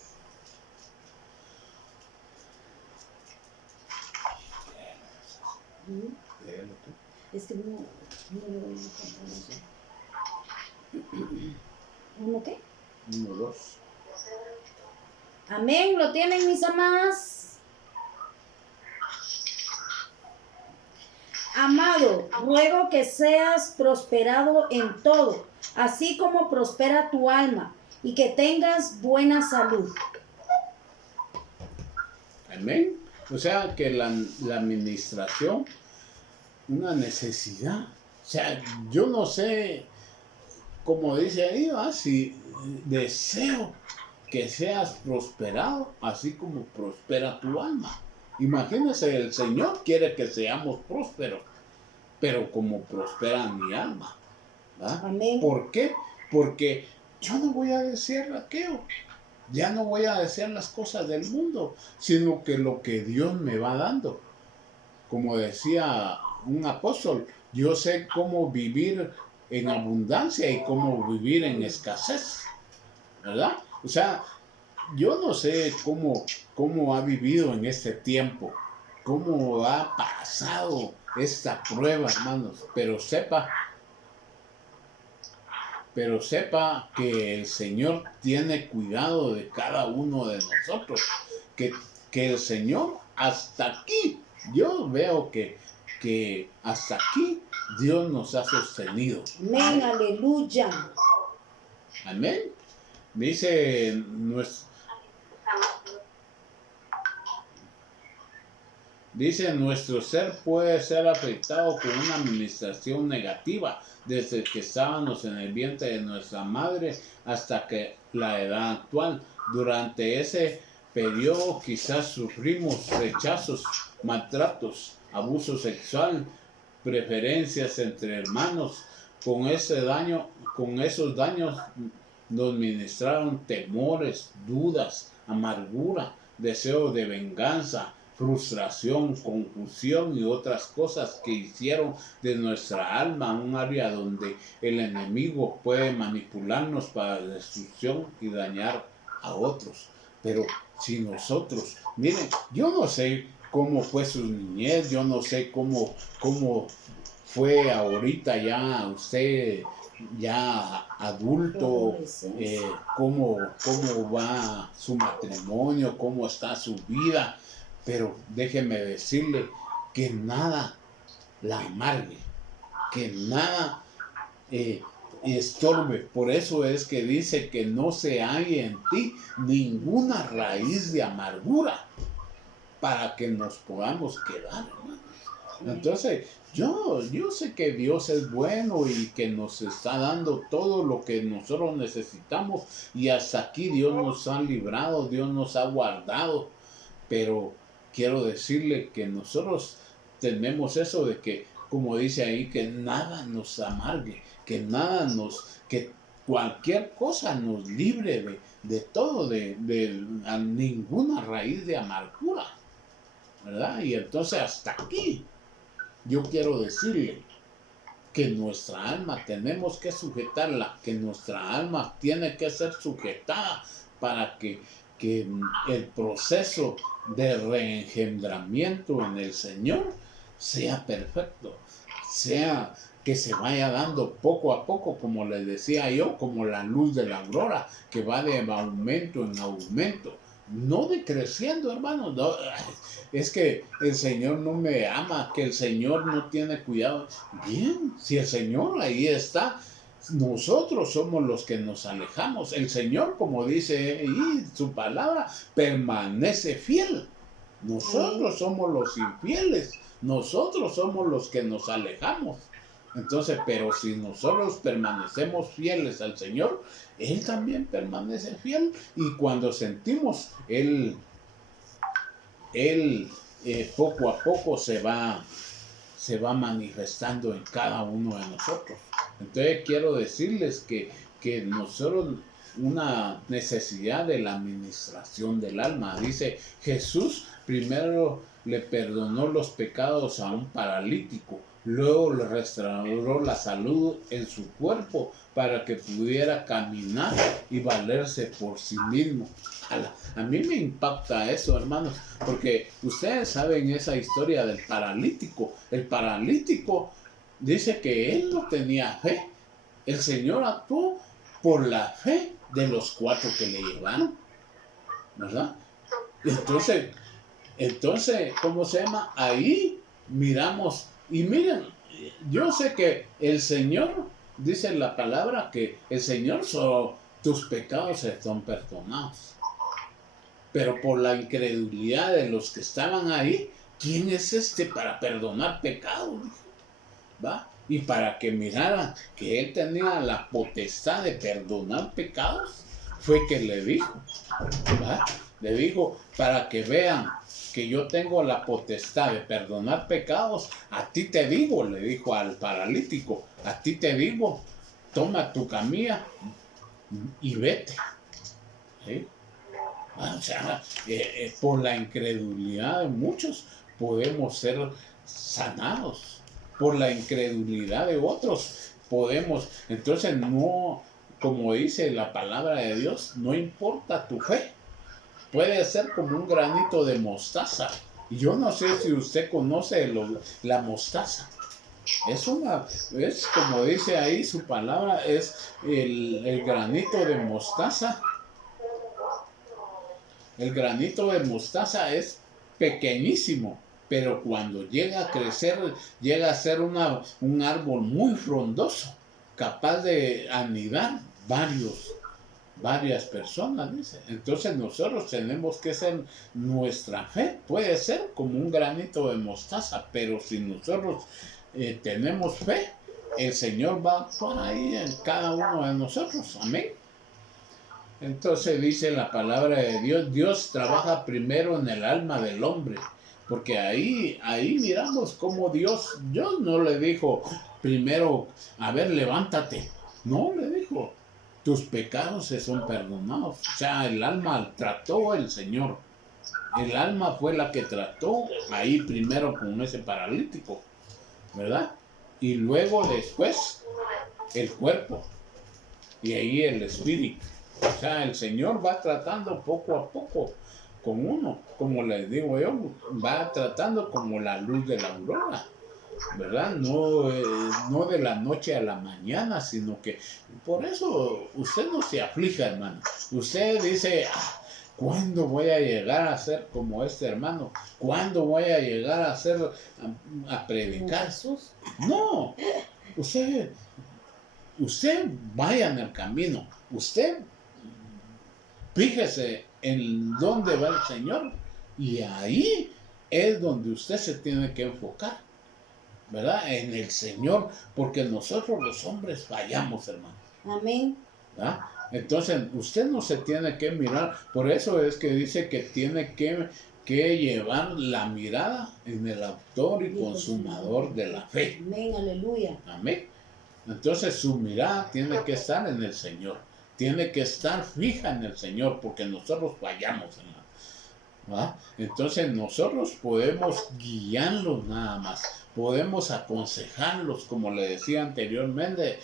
Es que no lo voy a encontrar. ¿Uno qué? 1:2. Amén, ¿lo tienen, mis amadas? Amado, ruego que seas prosperado en todo, así como prospera tu alma, y que tengas buena salud. Amén. O sea que la administración, una necesidad. O sea, yo no sé, como dice ahí, si deseo que seas prosperado, así como prospera tu alma. Imagínense, el Señor quiere que seamos prósperos, pero como prospera mi alma, ¿verdad? Amén. ¿Por qué? Porque yo no voy a desear aquello. Ya no voy a desear las cosas del mundo, sino que lo que Dios me va dando. Como decía un apóstol, yo sé cómo vivir en abundancia y cómo vivir en escasez, ¿verdad? O sea, yo no sé cómo ha vivido en este tiempo, cómo ha pasado esta prueba, hermanos, pero sepa que el Señor tiene cuidado de cada uno de nosotros, que el Señor hasta aquí, yo veo que hasta aquí Dios nos ha sostenido. Amén, aleluya. Amén. Dice nuestro ser puede ser afectado con una administración negativa desde que estábamos en el vientre de nuestra madre hasta que la edad actual. Durante ese periodo quizás sufrimos rechazos, maltratos, abuso sexual, preferencias entre hermanos. Con esos daños nos ministraron temores, dudas, amargura, deseo de venganza, frustración, confusión y otras cosas que hicieron de nuestra alma un área donde el enemigo puede manipularnos para la destrucción y dañar a otros. Pero si nosotros, miren, yo no sé cómo fue su niñez, yo no sé cómo fue ahorita ya usted ya adulto, cómo va su matrimonio, cómo está su vida, pero déjeme decirle que nada la amargue, que nada estorbe. Por eso es que dice que no se halle en ti ninguna raíz de amargura para que nos podamos quedar, hermano. Entonces, yo sé que Dios es bueno y que nos está dando todo lo que nosotros necesitamos y hasta aquí Dios nos ha librado, Dios nos ha guardado, pero quiero decirle que nosotros tenemos eso de que, como dice ahí, que nada nos amargue, que cualquier cosa nos libre de todo, de ninguna raíz de amargura, ¿verdad? Y entonces hasta aquí yo quiero decirle que nuestra alma tenemos que sujetarla, que nuestra alma tiene que ser sujetada para que el proceso de reengendramiento en el Señor sea perfecto, sea que se vaya dando poco a poco, como les decía yo, como la luz de la aurora, que va de aumento en aumento, no decreciendo, hermanos. No, es que el Señor no me ama, que el Señor no tiene cuidado. Bien, si el Señor ahí está, nosotros somos los que nos alejamos. El Señor, como dice ahí su palabra, permanece fiel. Nosotros somos los infieles, nosotros somos los que nos alejamos. Entonces, pero si nosotros permanecemos fieles al Señor, Él también permanece fiel. Y cuando sentimos, Él poco a poco se va manifestando en cada uno de nosotros. Entonces quiero decirles que nosotros, una necesidad de la administración del alma. Dice, Jesús primero le perdonó los pecados a un paralítico, luego le restauró la salud en su cuerpo para que pudiera caminar y valerse por sí mismo. A mí me impacta eso, hermanos, porque ustedes saben esa historia del paralítico. El paralítico dice que él no tenía fe. El Señor actuó por la fe de los 4 que le llevaron, ¿verdad? Entonces, ¿cómo se llama? Ahí miramos, y miren, yo sé que el Señor, dice la palabra, que el Señor solo tus pecados están perdonados. Pero por la incredulidad de los que estaban ahí, ¿quién es este para perdonar pecados? ¿Va? Y para que miraran que él tenía la potestad de perdonar pecados, fue que le dijo, ¿va? Le dijo, para que vean que yo tengo la potestad de perdonar pecados, a ti te digo, le dijo al paralítico, a ti te digo, toma tu camilla y vete. ¿Sí? O sea, por la incredulidad de muchos podemos ser sanados, por la incredulidad de otros podemos, entonces no, como dice la palabra de Dios, no importa tu fe, puede ser como un granito de mostaza. Y yo no sé si usted conoce la mostaza. Es como dice ahí su palabra, es el granito de mostaza. El granito de mostaza es pequeñísimo, pero cuando llega a crecer, llega a ser un árbol muy frondoso, capaz de anidar varias personas, dice. Entonces nosotros tenemos que ser, nuestra fe puede ser como un granito de mostaza, pero si nosotros tenemos fe, el Señor va a actuar ahí en cada uno de nosotros. Amén. Entonces dice la palabra de Dios, Dios trabaja primero en el alma del hombre, porque ahí miramos cómo Dios no le dijo primero, a ver, levántate. No, le dijo, tus pecados se son perdonados. O sea, el alma trató el Señor. El alma fue la que trató ahí primero con ese paralítico, ¿verdad? Y luego después el cuerpo y ahí el espíritu. O sea, el Señor va tratando poco a poco con uno, como les digo yo, va tratando como la luz de la aurora. ¿verdad? No, no de la noche a la mañana, sino que por eso usted no se aflija, hermano. Usted dice, "Ah, ¿cuándo voy a llegar a ser como este hermano? ¿Cuándo voy a llegar a ser, a predicar?" Jesús. No, usted, usted vaya en el camino. Usted fíjese en dónde va el Señor y ahí es donde usted se tiene que enfocar, ¿verdad? En el Señor, porque nosotros los hombres fallamos, hermano. Amén. ¿Verdad? Entonces, usted no se tiene que mirar, por eso es que dice que tiene que llevar la mirada en el autor y consumador de la fe. Amén, aleluya. Amén. Entonces su mirada tiene que estar en el Señor, tiene que estar fija en el Señor, porque nosotros fallamos, hermano. ¿Va? Entonces nosotros podemos guiarlos nada más, podemos aconsejarlos, como le decía anteriormente,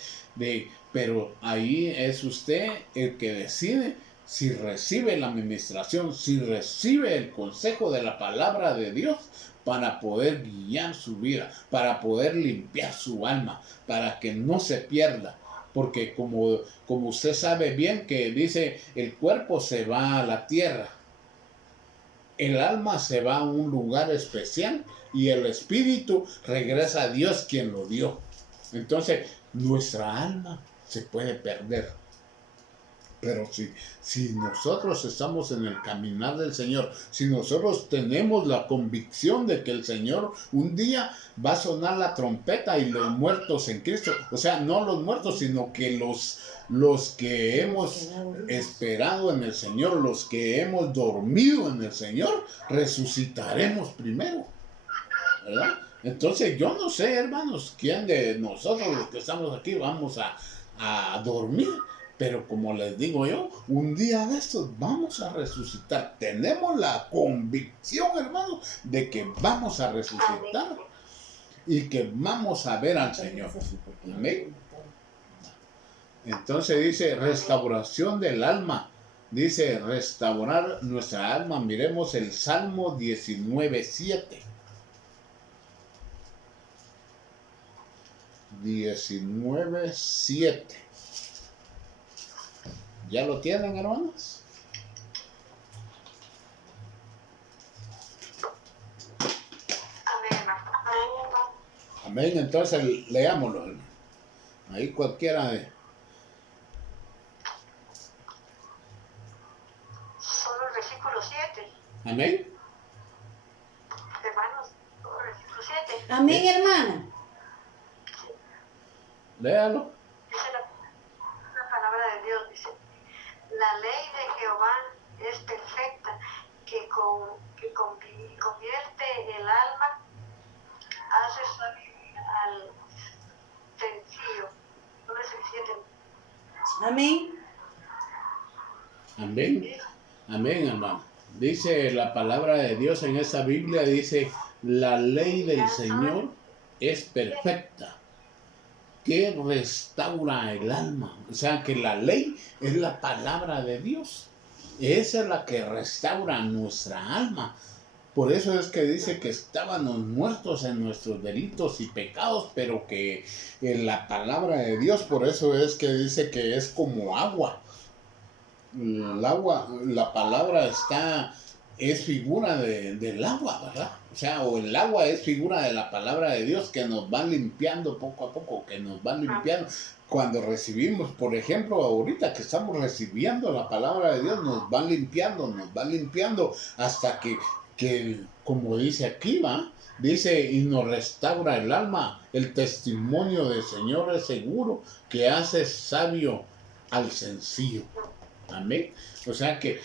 pero ahí es usted el que decide si recibe la administración, si recibe el consejo de la palabra de Dios para poder guiar su vida, para poder limpiar su alma, para que no se pierda. Porque como usted sabe bien que dice, el cuerpo se va a la tierra, el alma se va a un lugar especial y el espíritu regresa a Dios quien lo dio. Entonces, nuestra alma se puede perder. Pero si nosotros estamos en el caminar del Señor, si nosotros tenemos la convicción de que el Señor un día va a sonar la trompeta y los muertos en Cristo, o sea, no los muertos, sino que los que hemos esperado en el Señor, los que hemos dormido en el Señor, resucitaremos primero, ¿verdad? Entonces yo no sé, hermanos, quién de nosotros los que estamos aquí vamos a dormir. Pero como les digo yo, un día de estos vamos a resucitar. Tenemos la convicción, hermano, de que vamos a resucitar y que vamos a ver al Señor. Amén. Entonces dice restauración del alma. Dice restaurar nuestra alma. Miremos el Salmo 19:7. 19:7. ¿Ya lo tienen, hermanos? Amén. Amén. Entonces leámoslo, hermano. Ahí cualquiera de... Solo el versículo 7. Amén. Hermanos, solo el versículo 7. Amén, hermana. Léalo. Dice la palabra de Dios, dice, la ley de Jehová es perfecta, que convierte el alma, hace sabio al sencillo. Solo es el 7. Amén. Amén. Amén, hermano. Dice la palabra de Dios en esa Biblia, dice, la ley del Señor es perfecta, que restaura el alma. O sea que la ley es la palabra de Dios. Esa es la que restaura nuestra alma. Por eso es que dice que estábamos muertos en nuestros delitos y pecados, pero que en la palabra de Dios, por eso es que dice que es como agua. El agua, la palabra es figura del agua, ¿verdad? O sea, o el agua es figura de la palabra de Dios que nos va limpiando poco a poco, que nos va limpiando. Cuando recibimos, por ejemplo, ahorita que estamos recibiendo la palabra de Dios, nos va limpiando hasta que como dice aquí, ¿va? Dice, y nos restaura el alma. El testimonio del Señor es seguro, que hace sabio al sencillo. Amén. O sea que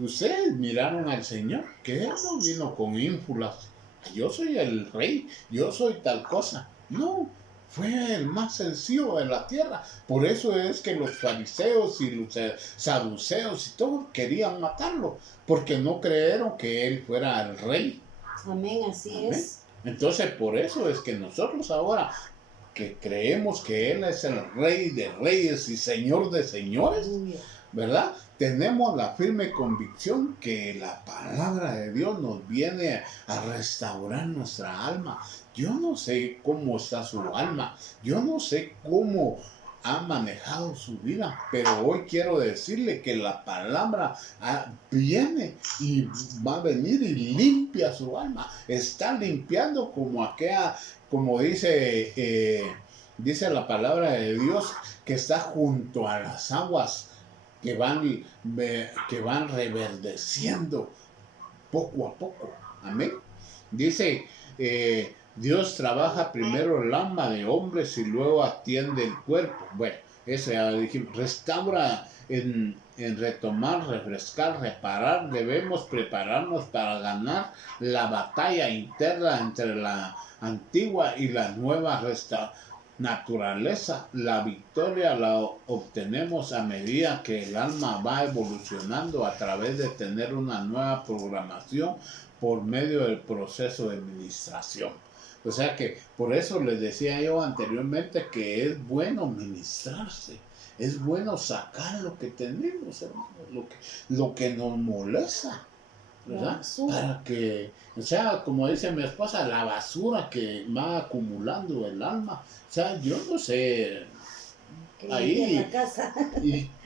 ustedes miraron al Señor, que Él no vino con ínfulas. Yo soy el rey, yo soy tal cosa. No, fue el más sencillo de la tierra. Por eso es que los fariseos y los saduceos y todos querían matarlo, porque no creyeron que Él fuera el rey. Amén, así Amén. es. Entonces por eso es que nosotros ahora que creemos que Él es el Rey de Reyes y Señor de Señores, Aleluya. ¿verdad? Tenemos la firme convicción que la palabra de Dios nos viene a restaurar nuestra alma. Yo no sé cómo está su alma, yo no sé cómo ha manejado su vida, pero hoy quiero decirle que la palabra viene y va a venir y limpia su alma. Está limpiando como aquella, como dice la palabra de Dios, que está junto a las aguas que van reverdeciendo poco a poco. Amén. Dice, Dios trabaja primero el alma de hombres y luego atiende el cuerpo. Bueno, eso ya dijimos. Restaura en retomar, refrescar, reparar. Debemos prepararnos para ganar la batalla interna entre la antigua y la nueva naturaleza. La victoria la obtenemos a medida que el alma va evolucionando a través de tener una nueva programación por medio del proceso de ministración. O sea que por eso les decía yo anteriormente que es bueno ministrarse, es bueno sacar lo que tenemos, hermano, lo que nos molesta, ¿verdad? Para que, o sea, como dice mi esposa, la basura que va acumulando el alma. O sea, yo no sé, ahí,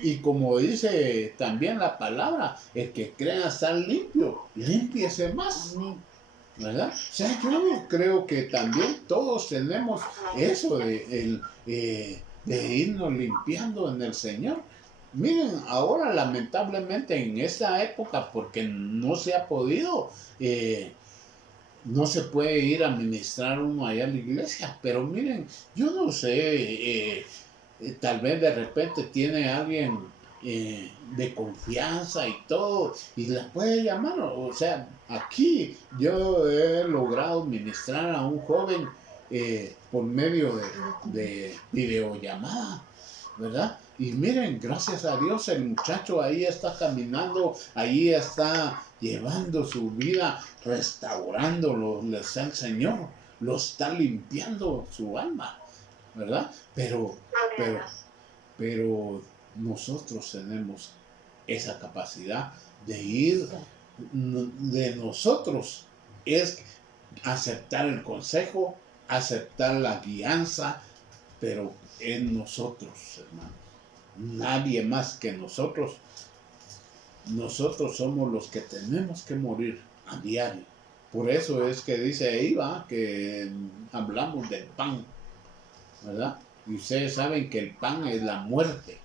y como dice también la palabra, el que crea estar limpio, límpiese más. ¿Verdad? O sea, yo creo que también todos tenemos eso de irnos limpiando en el Señor. Miren, ahora lamentablemente en esta época, porque no se ha podido, no se puede ir a ministrar uno allá a la iglesia, pero miren, yo no sé, tal vez de repente tiene alguien de confianza y todo, y la puede llamar. O sea, aquí yo he logrado ministrar a un joven por medio de videollamada, ¿verdad? Y miren, gracias a Dios el muchacho ahí está caminando, ahí está llevando su vida, restaurándolo, le está el Señor, lo está limpiando su alma, ¿verdad? Pero nosotros tenemos esa capacidad de ir, de nosotros es aceptar el consejo, aceptar la guianza, pero en nosotros, hermanos, nadie más que nosotros. Nosotros somos los que tenemos que morir a diario. Por eso es que dice ahí, va, que hablamos del pan, ¿verdad? Y ustedes saben que el pan es la muerte,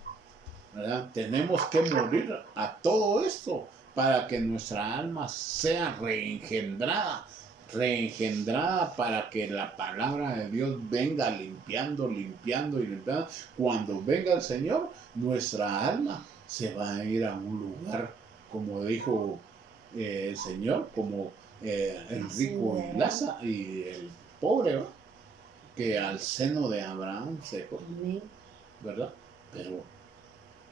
¿verdad? Tenemos que morir a todo esto para que nuestra alma sea reengendrada para que la palabra de Dios venga limpiando. Cuando venga el Señor, nuestra alma se va a ir a un lugar, como dijo el Señor, como el rico y Lázaro y el pobre, ¿verdad? Que al seno de Abraham se fue, ¿verdad? Pero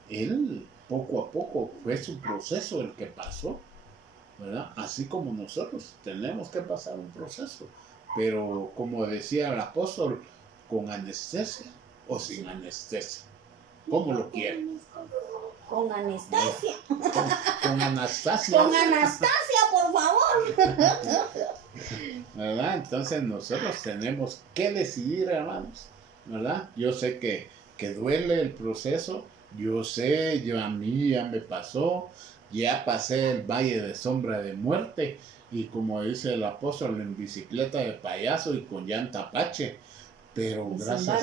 él poco a poco fue su proceso el que pasó, ¿verdad? Así como nosotros tenemos que pasar un proceso, pero como decía el apóstol, con anestesia o sin anestesia, ¿cómo lo quiere? Con anestesia. Con Anastasia. Con Anastasia, por favor. ¿Verdad? Entonces nosotros tenemos que decidir, hermanos, ¿verdad? Yo sé que duele el proceso, a mí ya me pasó, ya pasé el valle de sombra de muerte, y como dice el apóstol, en bicicleta de payaso y con llanta Apache, pero gracias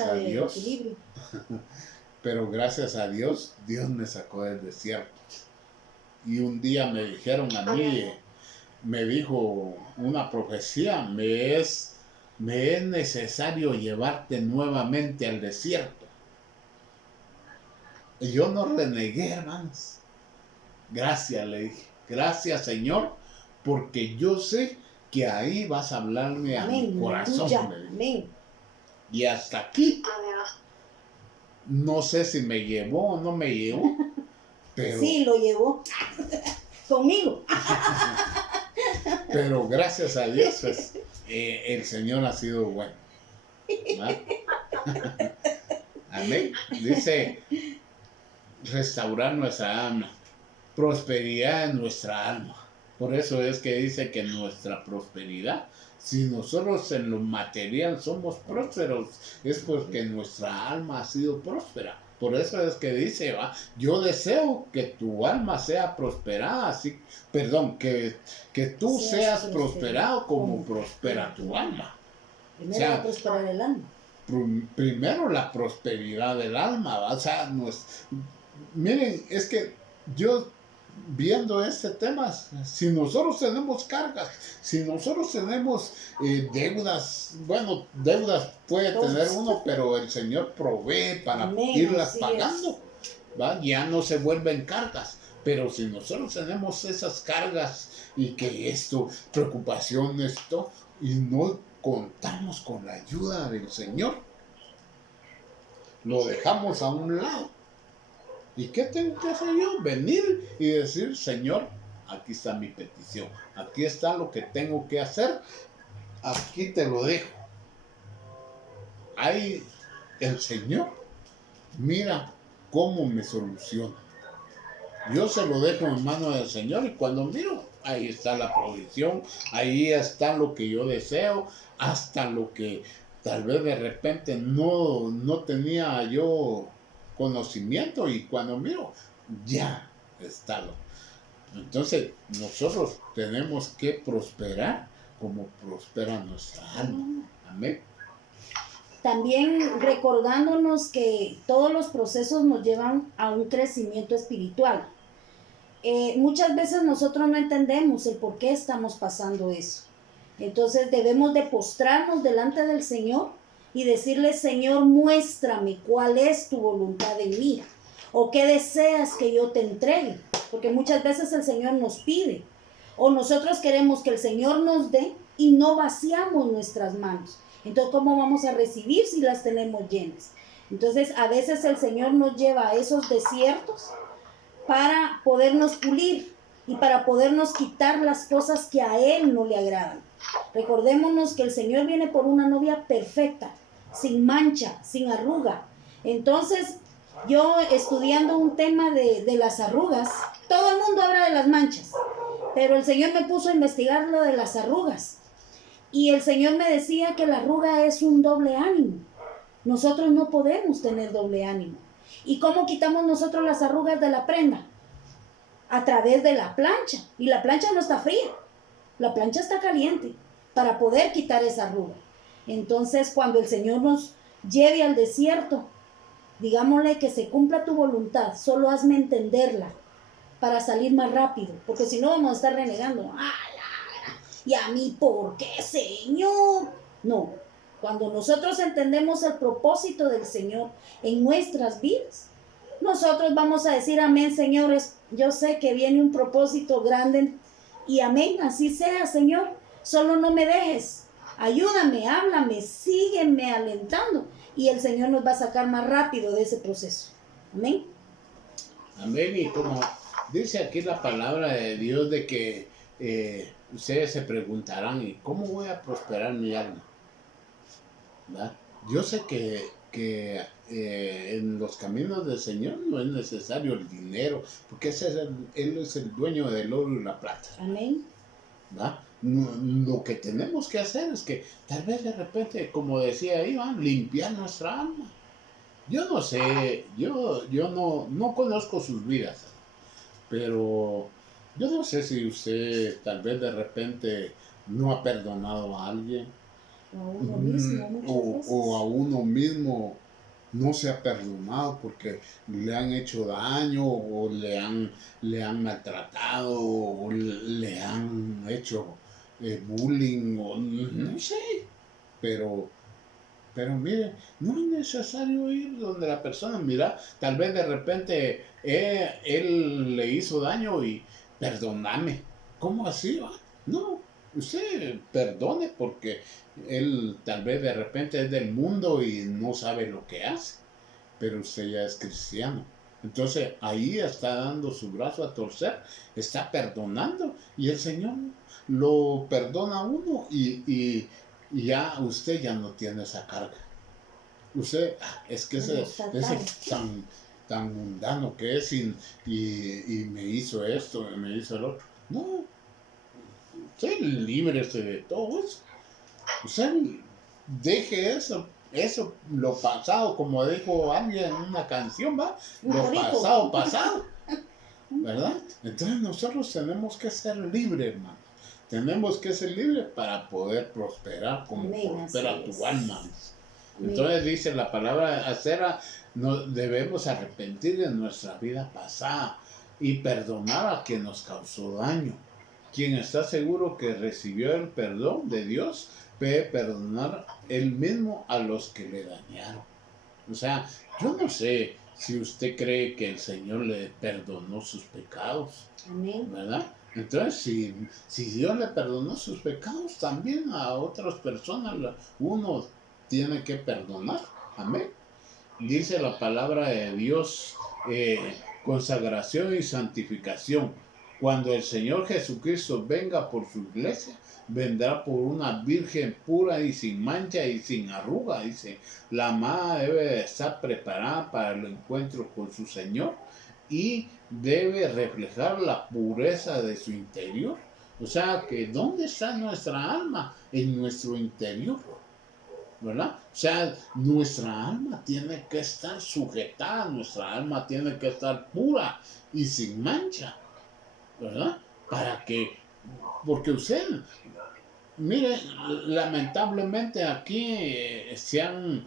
a Dios, Dios me sacó del desierto. Y un día me dijeron a mí, me dijo una profecía, me es necesario llevarte nuevamente al desierto. Y yo no renegué, hermanos. Gracias, le dije. Gracias, Señor, porque yo sé que ahí vas a hablarme a mi corazón. Amén. Y hasta aquí, no sé si me llevó o no me llevó, pero... Sí, lo llevó conmigo. Pero gracias a Dios, pues, el Señor ha sido bueno. Amén. Dice, restaurar nuestra alma, prosperidad en nuestra alma. Por eso es que dice que nuestra prosperidad, si nosotros en lo material somos prósperos, es porque nuestra alma ha sido próspera. Por eso es que dice, ¿va? Yo deseo que tu alma sea prosperada, así, perdón, que tú seas prosperado como prospera tu alma. Primero O sea, va a prosperar el alma. Primero la prosperidad del alma, ¿va? O sea, miren, es que yo viendo este tema, si nosotros tenemos cargas, si nosotros tenemos deudas, bueno, deudas puede tener uno, pero el Señor provee para irlas pagando, ¿va? Ya no se vuelven cargas. Pero si nosotros tenemos esas cargas y que esto, preocupación, esto, y no contamos con la ayuda del Señor, lo dejamos a un lado. ¿Y qué tengo que hacer yo? Venir y decir, Señor, aquí está mi petición, aquí está lo que tengo que hacer, aquí te lo dejo. Ahí el Señor mira cómo me soluciona. Yo se lo dejo en manos del Señor y cuando miro, ahí está la provisión, ahí está lo que yo deseo, hasta lo que tal vez de repente no tenía yo conocimiento y cuando miro, ya está. Entonces nosotros tenemos que prosperar como prospera nuestra alma. Amén. También recordándonos que todos los procesos nos llevan a un crecimiento espiritual. Muchas veces nosotros no entendemos el por qué estamos pasando eso. Entonces debemos de postrarnos delante del Señor y decirle, Señor, muéstrame cuál es tu voluntad en mí o qué deseas que yo te entregue. Porque muchas veces el Señor nos pide o nosotros queremos que el Señor nos dé y no vaciamos nuestras manos. Entonces, ¿cómo vamos a recibir si las tenemos llenas? Entonces, a veces el Señor nos lleva a esos desiertos para podernos pulir y para podernos quitar las cosas que a Él no le agradan. Recordémonos que el Señor viene por una novia perfecta, sin mancha, sin arruga. Entonces, yo estudiando un tema de las arrugas, todo el mundo habla de las manchas, pero el Señor me puso a investigar lo de las arrugas. Y el Señor me decía que la arruga es un doble ánimo. Nosotros no podemos tener doble ánimo. ¿Y cómo quitamos nosotros las arrugas de la prenda? A través de la plancha. Y la plancha no está fría. La plancha está caliente para poder quitar esa arruga. Entonces, cuando el Señor nos lleve al desierto, digámosle que se cumpla tu voluntad. Solo hazme entenderla para salir más rápido. Porque si no vamos a estar renegando. ¿Y a mí por qué, Señor? No, cuando nosotros entendemos el propósito del Señor en nuestras vidas, nosotros vamos a decir, amén, señores, yo sé que viene un propósito grande y amén, así sea, Señor, solo no me dejes, ayúdame, háblame, sígueme alentando y el Señor nos va a sacar más rápido de ese proceso. Amén. Amén, y como dice aquí la palabra de Dios de que ustedes se preguntarán, ¿y cómo voy a prosperar mi alma? ¿Verdad? Yo sé que en los caminos del Señor no es necesario el dinero, porque Él es el dueño del oro y la plata. Amén. ¿Verdad? Lo que tenemos que hacer es que tal vez de repente, como decía Iván, limpiar nuestra alma. Yo no sé, yo no conozco sus vidas, pero yo no sé si usted tal vez de repente no ha perdonado a alguien o a uno mismo no se ha perdonado porque le han hecho daño o le han maltratado o le han hecho bullying o no sé, pero mire, no es necesario ir donde la persona, mira, tal vez de repente él le hizo daño y perdóname. ¿Cómo así va? No, usted perdone porque él tal vez de repente es del mundo y no sabe lo que hace, pero usted ya es cristiano. Entonces ahí está dando su brazo a torcer, está perdonando y el Señor lo perdona a uno y ya usted ya no tiene esa carga. Usted, es que ese tan tan mundano que es y me hizo esto, me hizo lo otro. No, usted líbrese de todo eso. Usted deje eso, lo pasado, como dijo alguien en una canción, ¿va? Lo pasado, ¿verdad? Entonces nosotros tenemos que ser libres, hermano. Tenemos que ser libres para poder prosperar como prospera tu alma. Entonces dice la palabra acera, debemos arrepentir de nuestra vida pasada y perdonar a quien nos causó daño. Quien está seguro que recibió el perdón de Dios puede perdonar él mismo a los que le dañaron. O sea, yo no sé si usted cree que el Señor le perdonó sus pecados. Amén. ¿Verdad? Entonces, si Dios le perdonó sus pecados, también a otras personas uno tiene que perdonar. Amén. Dice la palabra de Dios, consagración y santificación. Cuando el Señor Jesucristo venga por su iglesia, vendrá por una virgen pura y sin mancha y sin arruga. Dice, la amada debe estar preparada para el encuentro con su Señor y debe reflejar la pureza de su interior. O sea, que ¿dónde está nuestra alma? En nuestro interior, ¿verdad? O sea, nuestra alma tiene que estar sujetada, nuestra alma tiene que estar pura y sin mancha, ¿verdad? Porque usted, mire, lamentablemente aquí se han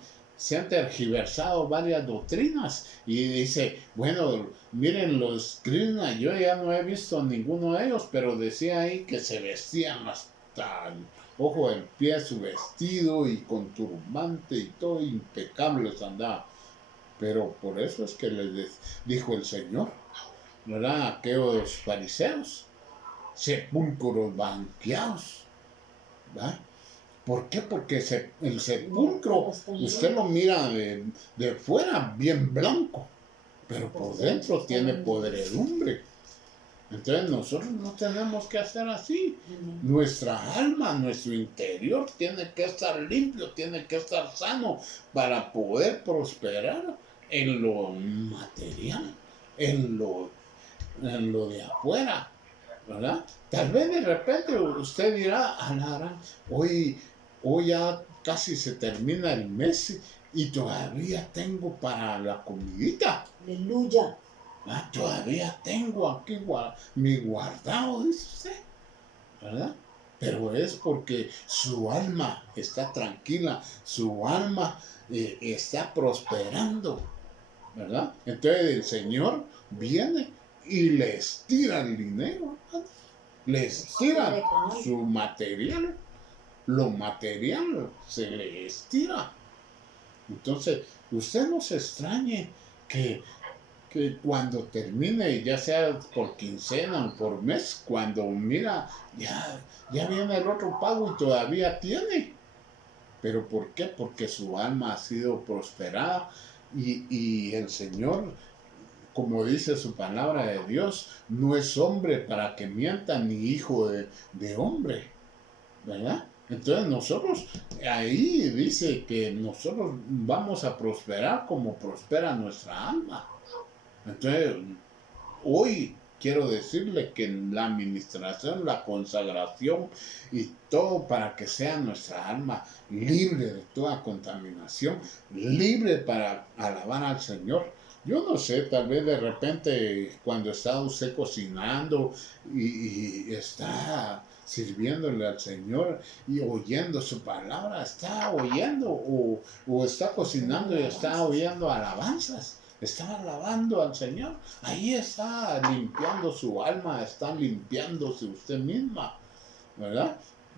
tergiversado varias doctrinas y dice, bueno, miren los Krishna, yo ya no he visto ninguno de ellos, pero decía ahí que se vestían hasta el ojo del pie su vestido y con turbante y todo impecables andaba. Pero por eso es que les dijo el Señor, ¿verdad? Aquellos fariseos, sepulcros banqueados, ¿verdad? ¿Por qué? Porque el sepulcro, usted lo mira de fuera bien blanco, pero por dentro tiene podredumbre. Entonces nosotros no tenemos que hacer así. Nuestra alma, nuestro interior tiene que estar limpio, tiene que estar sano para poder prosperar en lo material, en lo de afuera, ¿verdad? Tal vez de repente usted dirá, hoy ya casi se termina el mes y todavía tengo para la comidita. Aleluya. Todavía tengo aquí mi guardado, dice usted, ¿verdad? Pero es porque su alma está tranquila, su alma está prosperando, ¿verdad? Entonces el Señor viene y le estira el dinero, ¿verdad? Le estira su material, lo material se le estira. Entonces, usted no se extrañe que cuando termine, ya sea por quincena o por mes, cuando mira, ya viene el otro pago y todavía tiene. ¿Pero por qué? Porque su alma ha sido prosperada y el Señor, como dice su palabra de Dios, no es hombre para que mienta ni hijo de hombre, ¿verdad? Entonces nosotros, ahí dice que nosotros vamos a prosperar como prospera nuestra alma. Entonces, hoy quiero decirle que la administración, la consagración y todo para que sea nuestra alma libre de toda contaminación, libre para alabar al Señor. Yo no sé, tal vez de repente cuando está usted cocinando y está sirviéndole al Señor y oyendo su palabra, está oyendo o está cocinando y está oyendo alabanzas. Está alabando al Señor, ahí está limpiando su alma, está limpiándose usted misma, ¿verdad?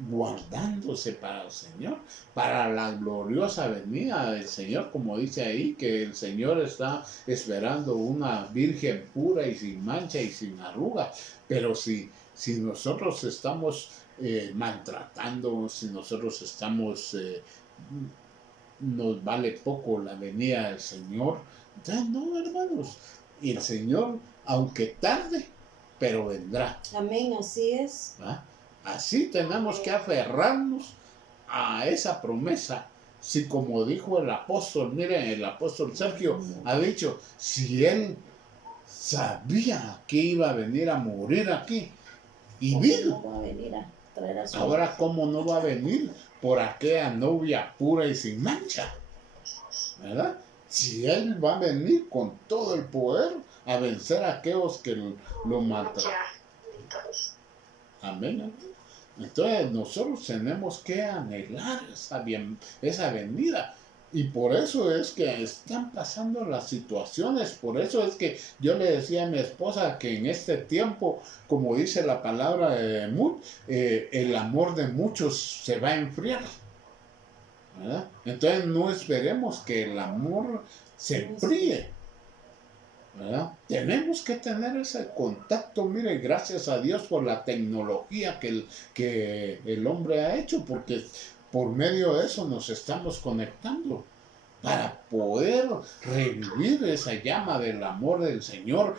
Guardándose para el Señor, para la gloriosa venida del Señor, como dice ahí, que el Señor está esperando una virgen pura y sin mancha y sin arruga. Pero si nosotros estamos maltratando, si nosotros estamos, nos vale poco la venida del Señor, ya no, hermanos. Y el Señor, aunque tarde, pero vendrá. Amén, así es. ¿Ah? Así tenemos que aferrarnos a esa promesa. Si como dijo el apóstol, miren, el apóstol Sergio ha dicho, si él sabía que iba a venir a morir aquí y vino, ¿Cómo va a venir a traer a su ahora cómo no va a venir por aquella novia pura y sin mancha, ¿verdad? Si él va a venir con todo el poder a vencer a aquellos que lo maltratan. Amén. Entonces nosotros tenemos que anhelar esa venida. Y por eso es que están pasando las situaciones. Por eso es que yo le decía a mi esposa que en este tiempo, como dice la palabra de Mut, el amor de muchos se va a enfriar, ¿verdad? Entonces no esperemos que el amor se enfríe, ¿verdad? Tenemos que tener ese contacto. Mire, gracias a Dios por la tecnología que el hombre ha hecho, porque por medio de eso nos estamos conectando para poder revivir esa llama del amor del Señor,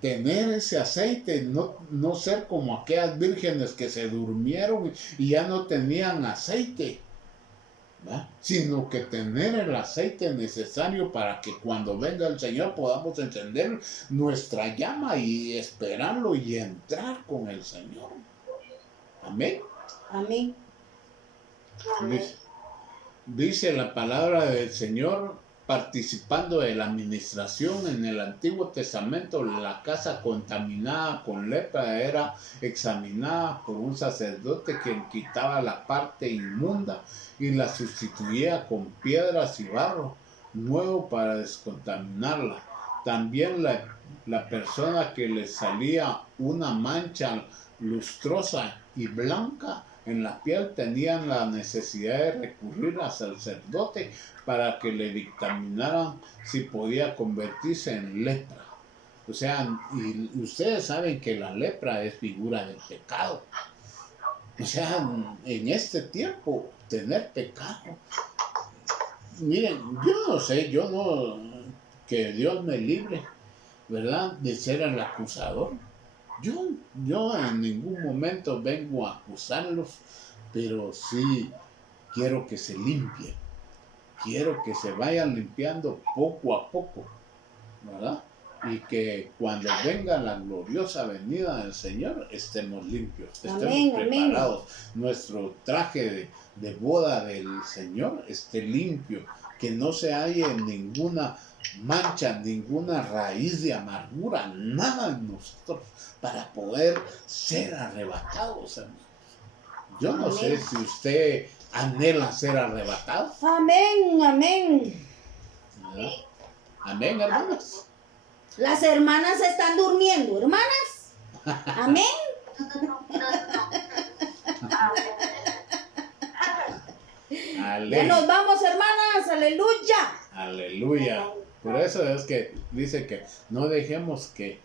tener ese aceite, no ser como aquellas vírgenes que se durmieron y ya no tenían aceite, ¿verdad? Sino que tener el aceite necesario para que cuando venga el Señor podamos encender nuestra llama y esperarlo y entrar con el Señor. Amén. Amén. Dice la palabra del Señor, participando de la administración en el Antiguo Testamento, la casa contaminada con lepra era examinada por un sacerdote que quitaba la parte inmunda y la sustituía con piedras y barro nuevo para descontaminarla. También la persona que le salía una mancha lustrosa y blanca en la piel tenían la necesidad de recurrir al sacerdote para que le dictaminaran si podía convertirse en lepra. O sea, y ustedes saben que la lepra es figura del pecado. O sea, en este tiempo, tener pecado. Miren, que Dios me libre, ¿verdad?, de ser el acusador. Yo en ningún momento vengo a acusarlos, pero sí quiero que se limpien. Quiero que se vayan limpiando poco a poco, ¿verdad? Y que cuando venga la gloriosa venida del Señor estemos limpios, estemos preparados. Nuestro traje de boda del Señor esté limpio, que no se halle ninguna mancha, ninguna raíz de amargura, nada en nosotros para poder ser arrebatados, hermanos. Yo no sé si usted anhela ser arrebatado. Amén, amén. ¿Verdad? Amén, hermanas. Las hermanas están durmiendo, hermanas. Amén. Ya nos vamos, hermanas. Aleluya. Aleluya. Por eso es que dice que no dejemos que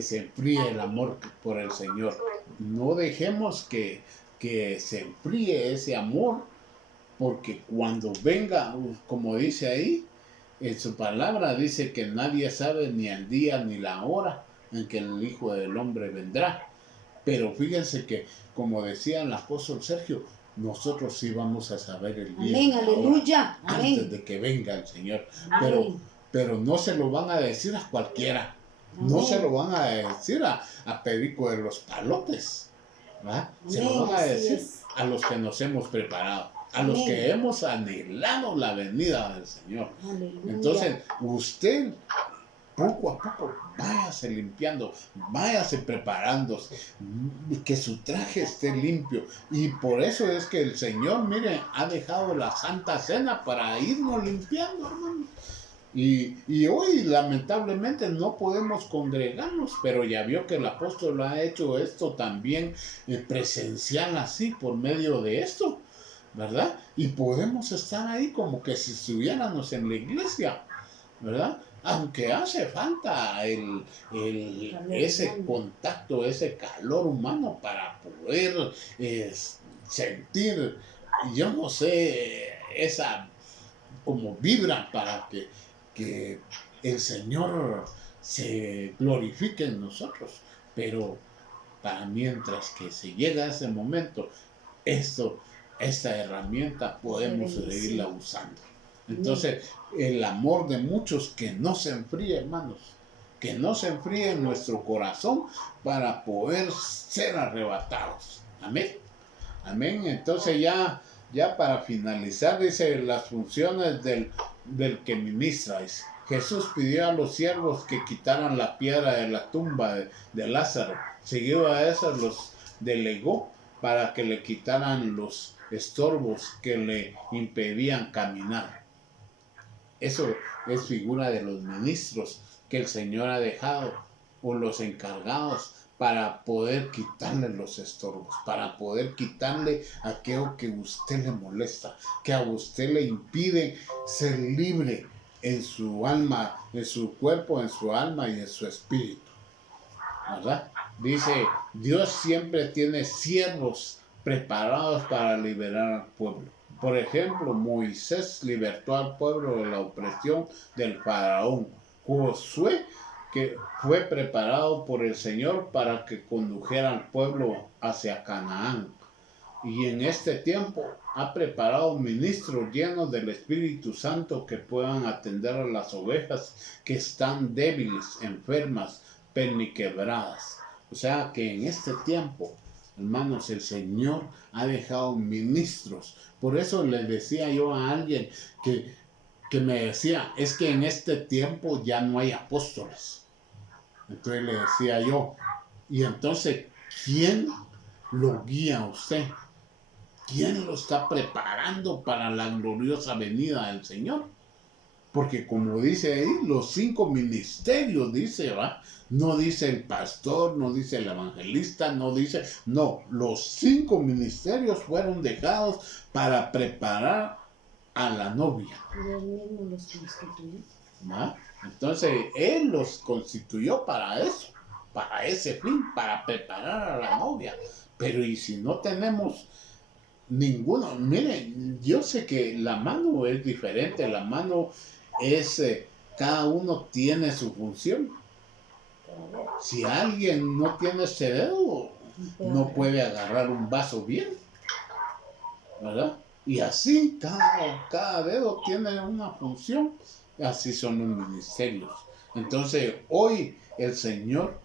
se enfríe el amor por el Señor. No dejemos que se enfríe ese amor, porque cuando venga, como dice ahí, en su palabra dice que nadie sabe ni el día ni la hora en que el Hijo del Hombre vendrá. Pero fíjense que, como decía el apóstol Sergio, nosotros sí vamos a saber el día y la hora aleluya, antes de que venga el Señor. Pero no se lo van a decir a cualquiera. No se lo van a decir a Perico de los Palotes, ¿verdad? Se lo van a decir a los que nos hemos preparado, a los que hemos anhelado la venida del Señor. Aleluya. Entonces, usted poco a poco váyase limpiando, váyase preparándose, que su traje esté limpio. Y por eso es que el Señor, mire, ha dejado la Santa Cena para irnos limpiando, hermano. Y hoy lamentablemente no podemos congregarnos, pero ya vio que el apóstol ha hecho esto también presencial así por medio de esto, ¿verdad? Y podemos estar ahí como que si estuviéramos en la iglesia, ¿verdad? Aunque hace falta ese contacto, ese calor humano para poder sentir, yo no sé, esa como vibra para que el Señor se glorifique en nosotros. Pero para mientras que se llega a ese momento, esto esta herramienta podemos Qué bendición. seguirla usando. Entonces, el amor de muchos que no se enfríe, hermanos, que no se enfríe en nuestro corazón para poder ser arrebatados. Amén. Amén. Entonces ya para finalizar, dice las funciones del que ministra. Dice, Jesús pidió a los siervos que quitaran la piedra de la tumba de Lázaro. Seguido a eso los delegó para que le quitaran los estorbos que le impedían caminar. Eso es figura de los ministros que el Señor ha dejado, o los encargados, para poder quitarle los estorbos, para poder quitarle aquello que a usted le molesta, que a usted le impide ser libre en su alma, en su cuerpo, en su alma y en su espíritu. ¿Verdad? Dice, Dios siempre tiene siervos preparados para liberar al pueblo. Por ejemplo, Moisés libertó al pueblo de la opresión del faraón. Josué, que fue preparado por el Señor para que condujera al pueblo hacia Canaán. Y en este tiempo ha preparado ministros llenos del Espíritu Santo que puedan atender a las ovejas que están débiles, enfermas, perniquebradas. O sea que en este tiempo, hermanos, el Señor ha dejado ministros. Por eso le decía yo a alguien que me decía, es que en este tiempo ya no hay apóstoles. Entonces le decía yo, y entonces, ¿quién lo guía a usted? ¿Quién lo está preparando para la gloriosa venida del Señor? Porque como dice ahí, los 5 ministerios, dice, ¿va? No dice el pastor, no dice el evangelista, no, los 5 ministerios fueron dejados para preparar a la novia. Dios mismo los constituyó. ¿Va? Entonces, Él los constituyó para eso, para ese fin, para preparar a la novia. Pero ¿y si no tenemos ninguno? Miren, yo sé que la mano es diferente, la mano es, cada uno tiene su función. Si alguien no tiene ese dedo, no puede agarrar un vaso bien, ¿verdad? Y así cada dedo tiene una función, así son los ministerios. Entonces hoy el Señor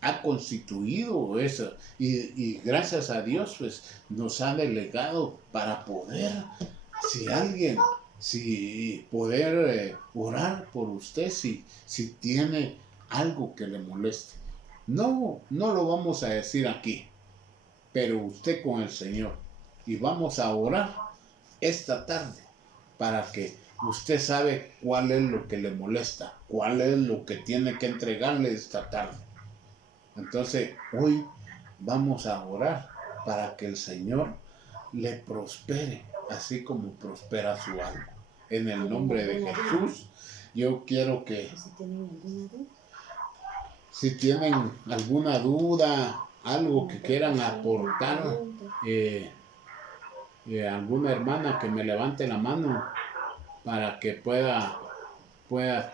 ha constituido eso y gracias a Dios pues nos ha delegado para poder, poder orar por usted si tiene algo que le moleste. No lo vamos a decir aquí, pero usted con el Señor, y vamos a orar esta tarde para que usted sabe cuál es lo que le molesta, cuál es lo que tiene que entregarle esta tarde. Entonces, hoy vamos a orar para que el Señor le prospere, así como prospera su alma. En el nombre de Jesús, yo quiero que, si tienen alguna duda, algo que quieran aportar, alguna hermana que me levante la mano para que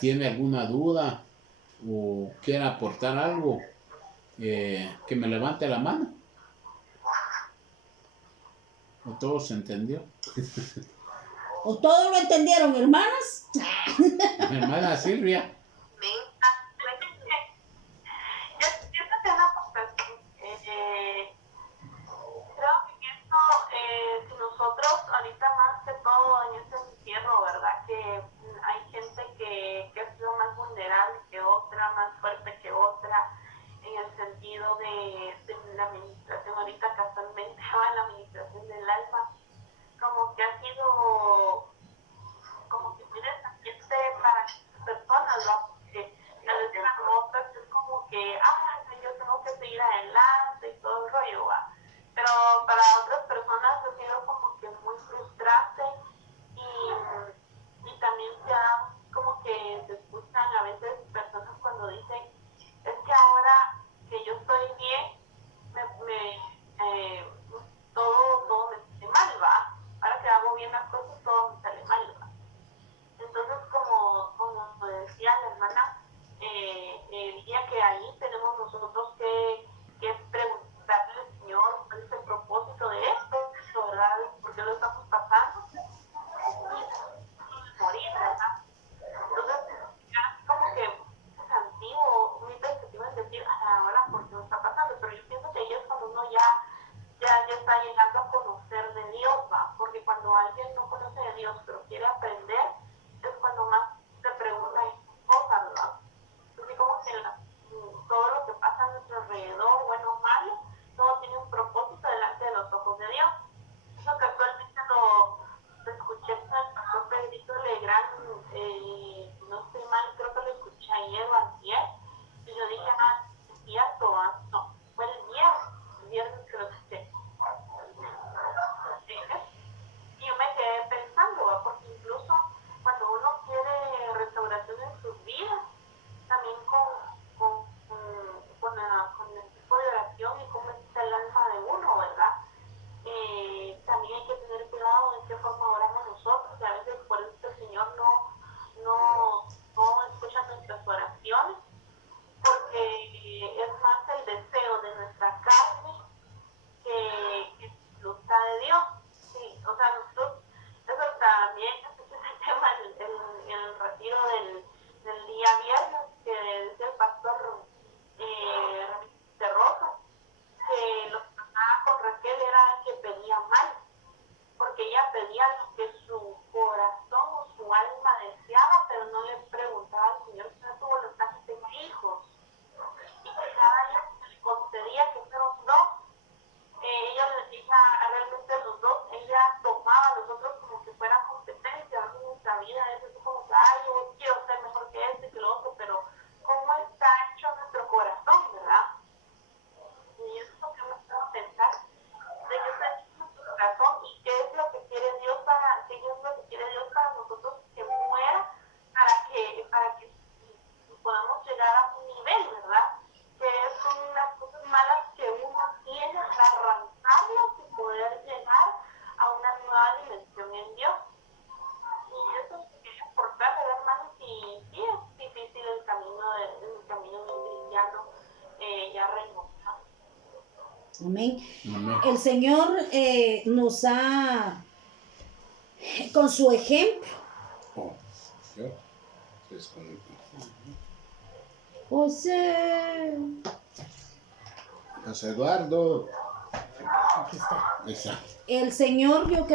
tiene alguna duda o quiera aportar algo. Que me levante la mano. ¿O todo se entendió? ¿O todos lo entendieron, hermanas? Hermana Silvia. Creo que esto, si nosotros ahorita más que todo en este encierro, ¿verdad? Que hay gente que ha sido más vulnerable que otra, más fuerte que otra, en el sentido de la administración, ahorita casualmente va en la administración del alma, como que ha sido, como que tiene desafiante para las personas, ¿no? Porque a veces a otras es como que, yo tengo que seguir adelante y todo el rollo, ¿va? Pero para otras personas ha sido como que muy frustrante y también se ha como que se escuchan a veces personas cuando dicen, es que ahora que yo estoy bien, todo me sale mal, ¿va? Ahora que hago bien las cosas, todo me sale mal, ¿va? Entonces, como decía la hermana, el día que ahí tenemos nosotros que preguntarle al Señor cuál es el propósito de esto, ¿verdad? ¿Por Amén. Amén. El Señor nos ha, con su ejemplo, Oh, yo se desconectó. José, José Eduardo. aquí está. Esa. El Señor, yo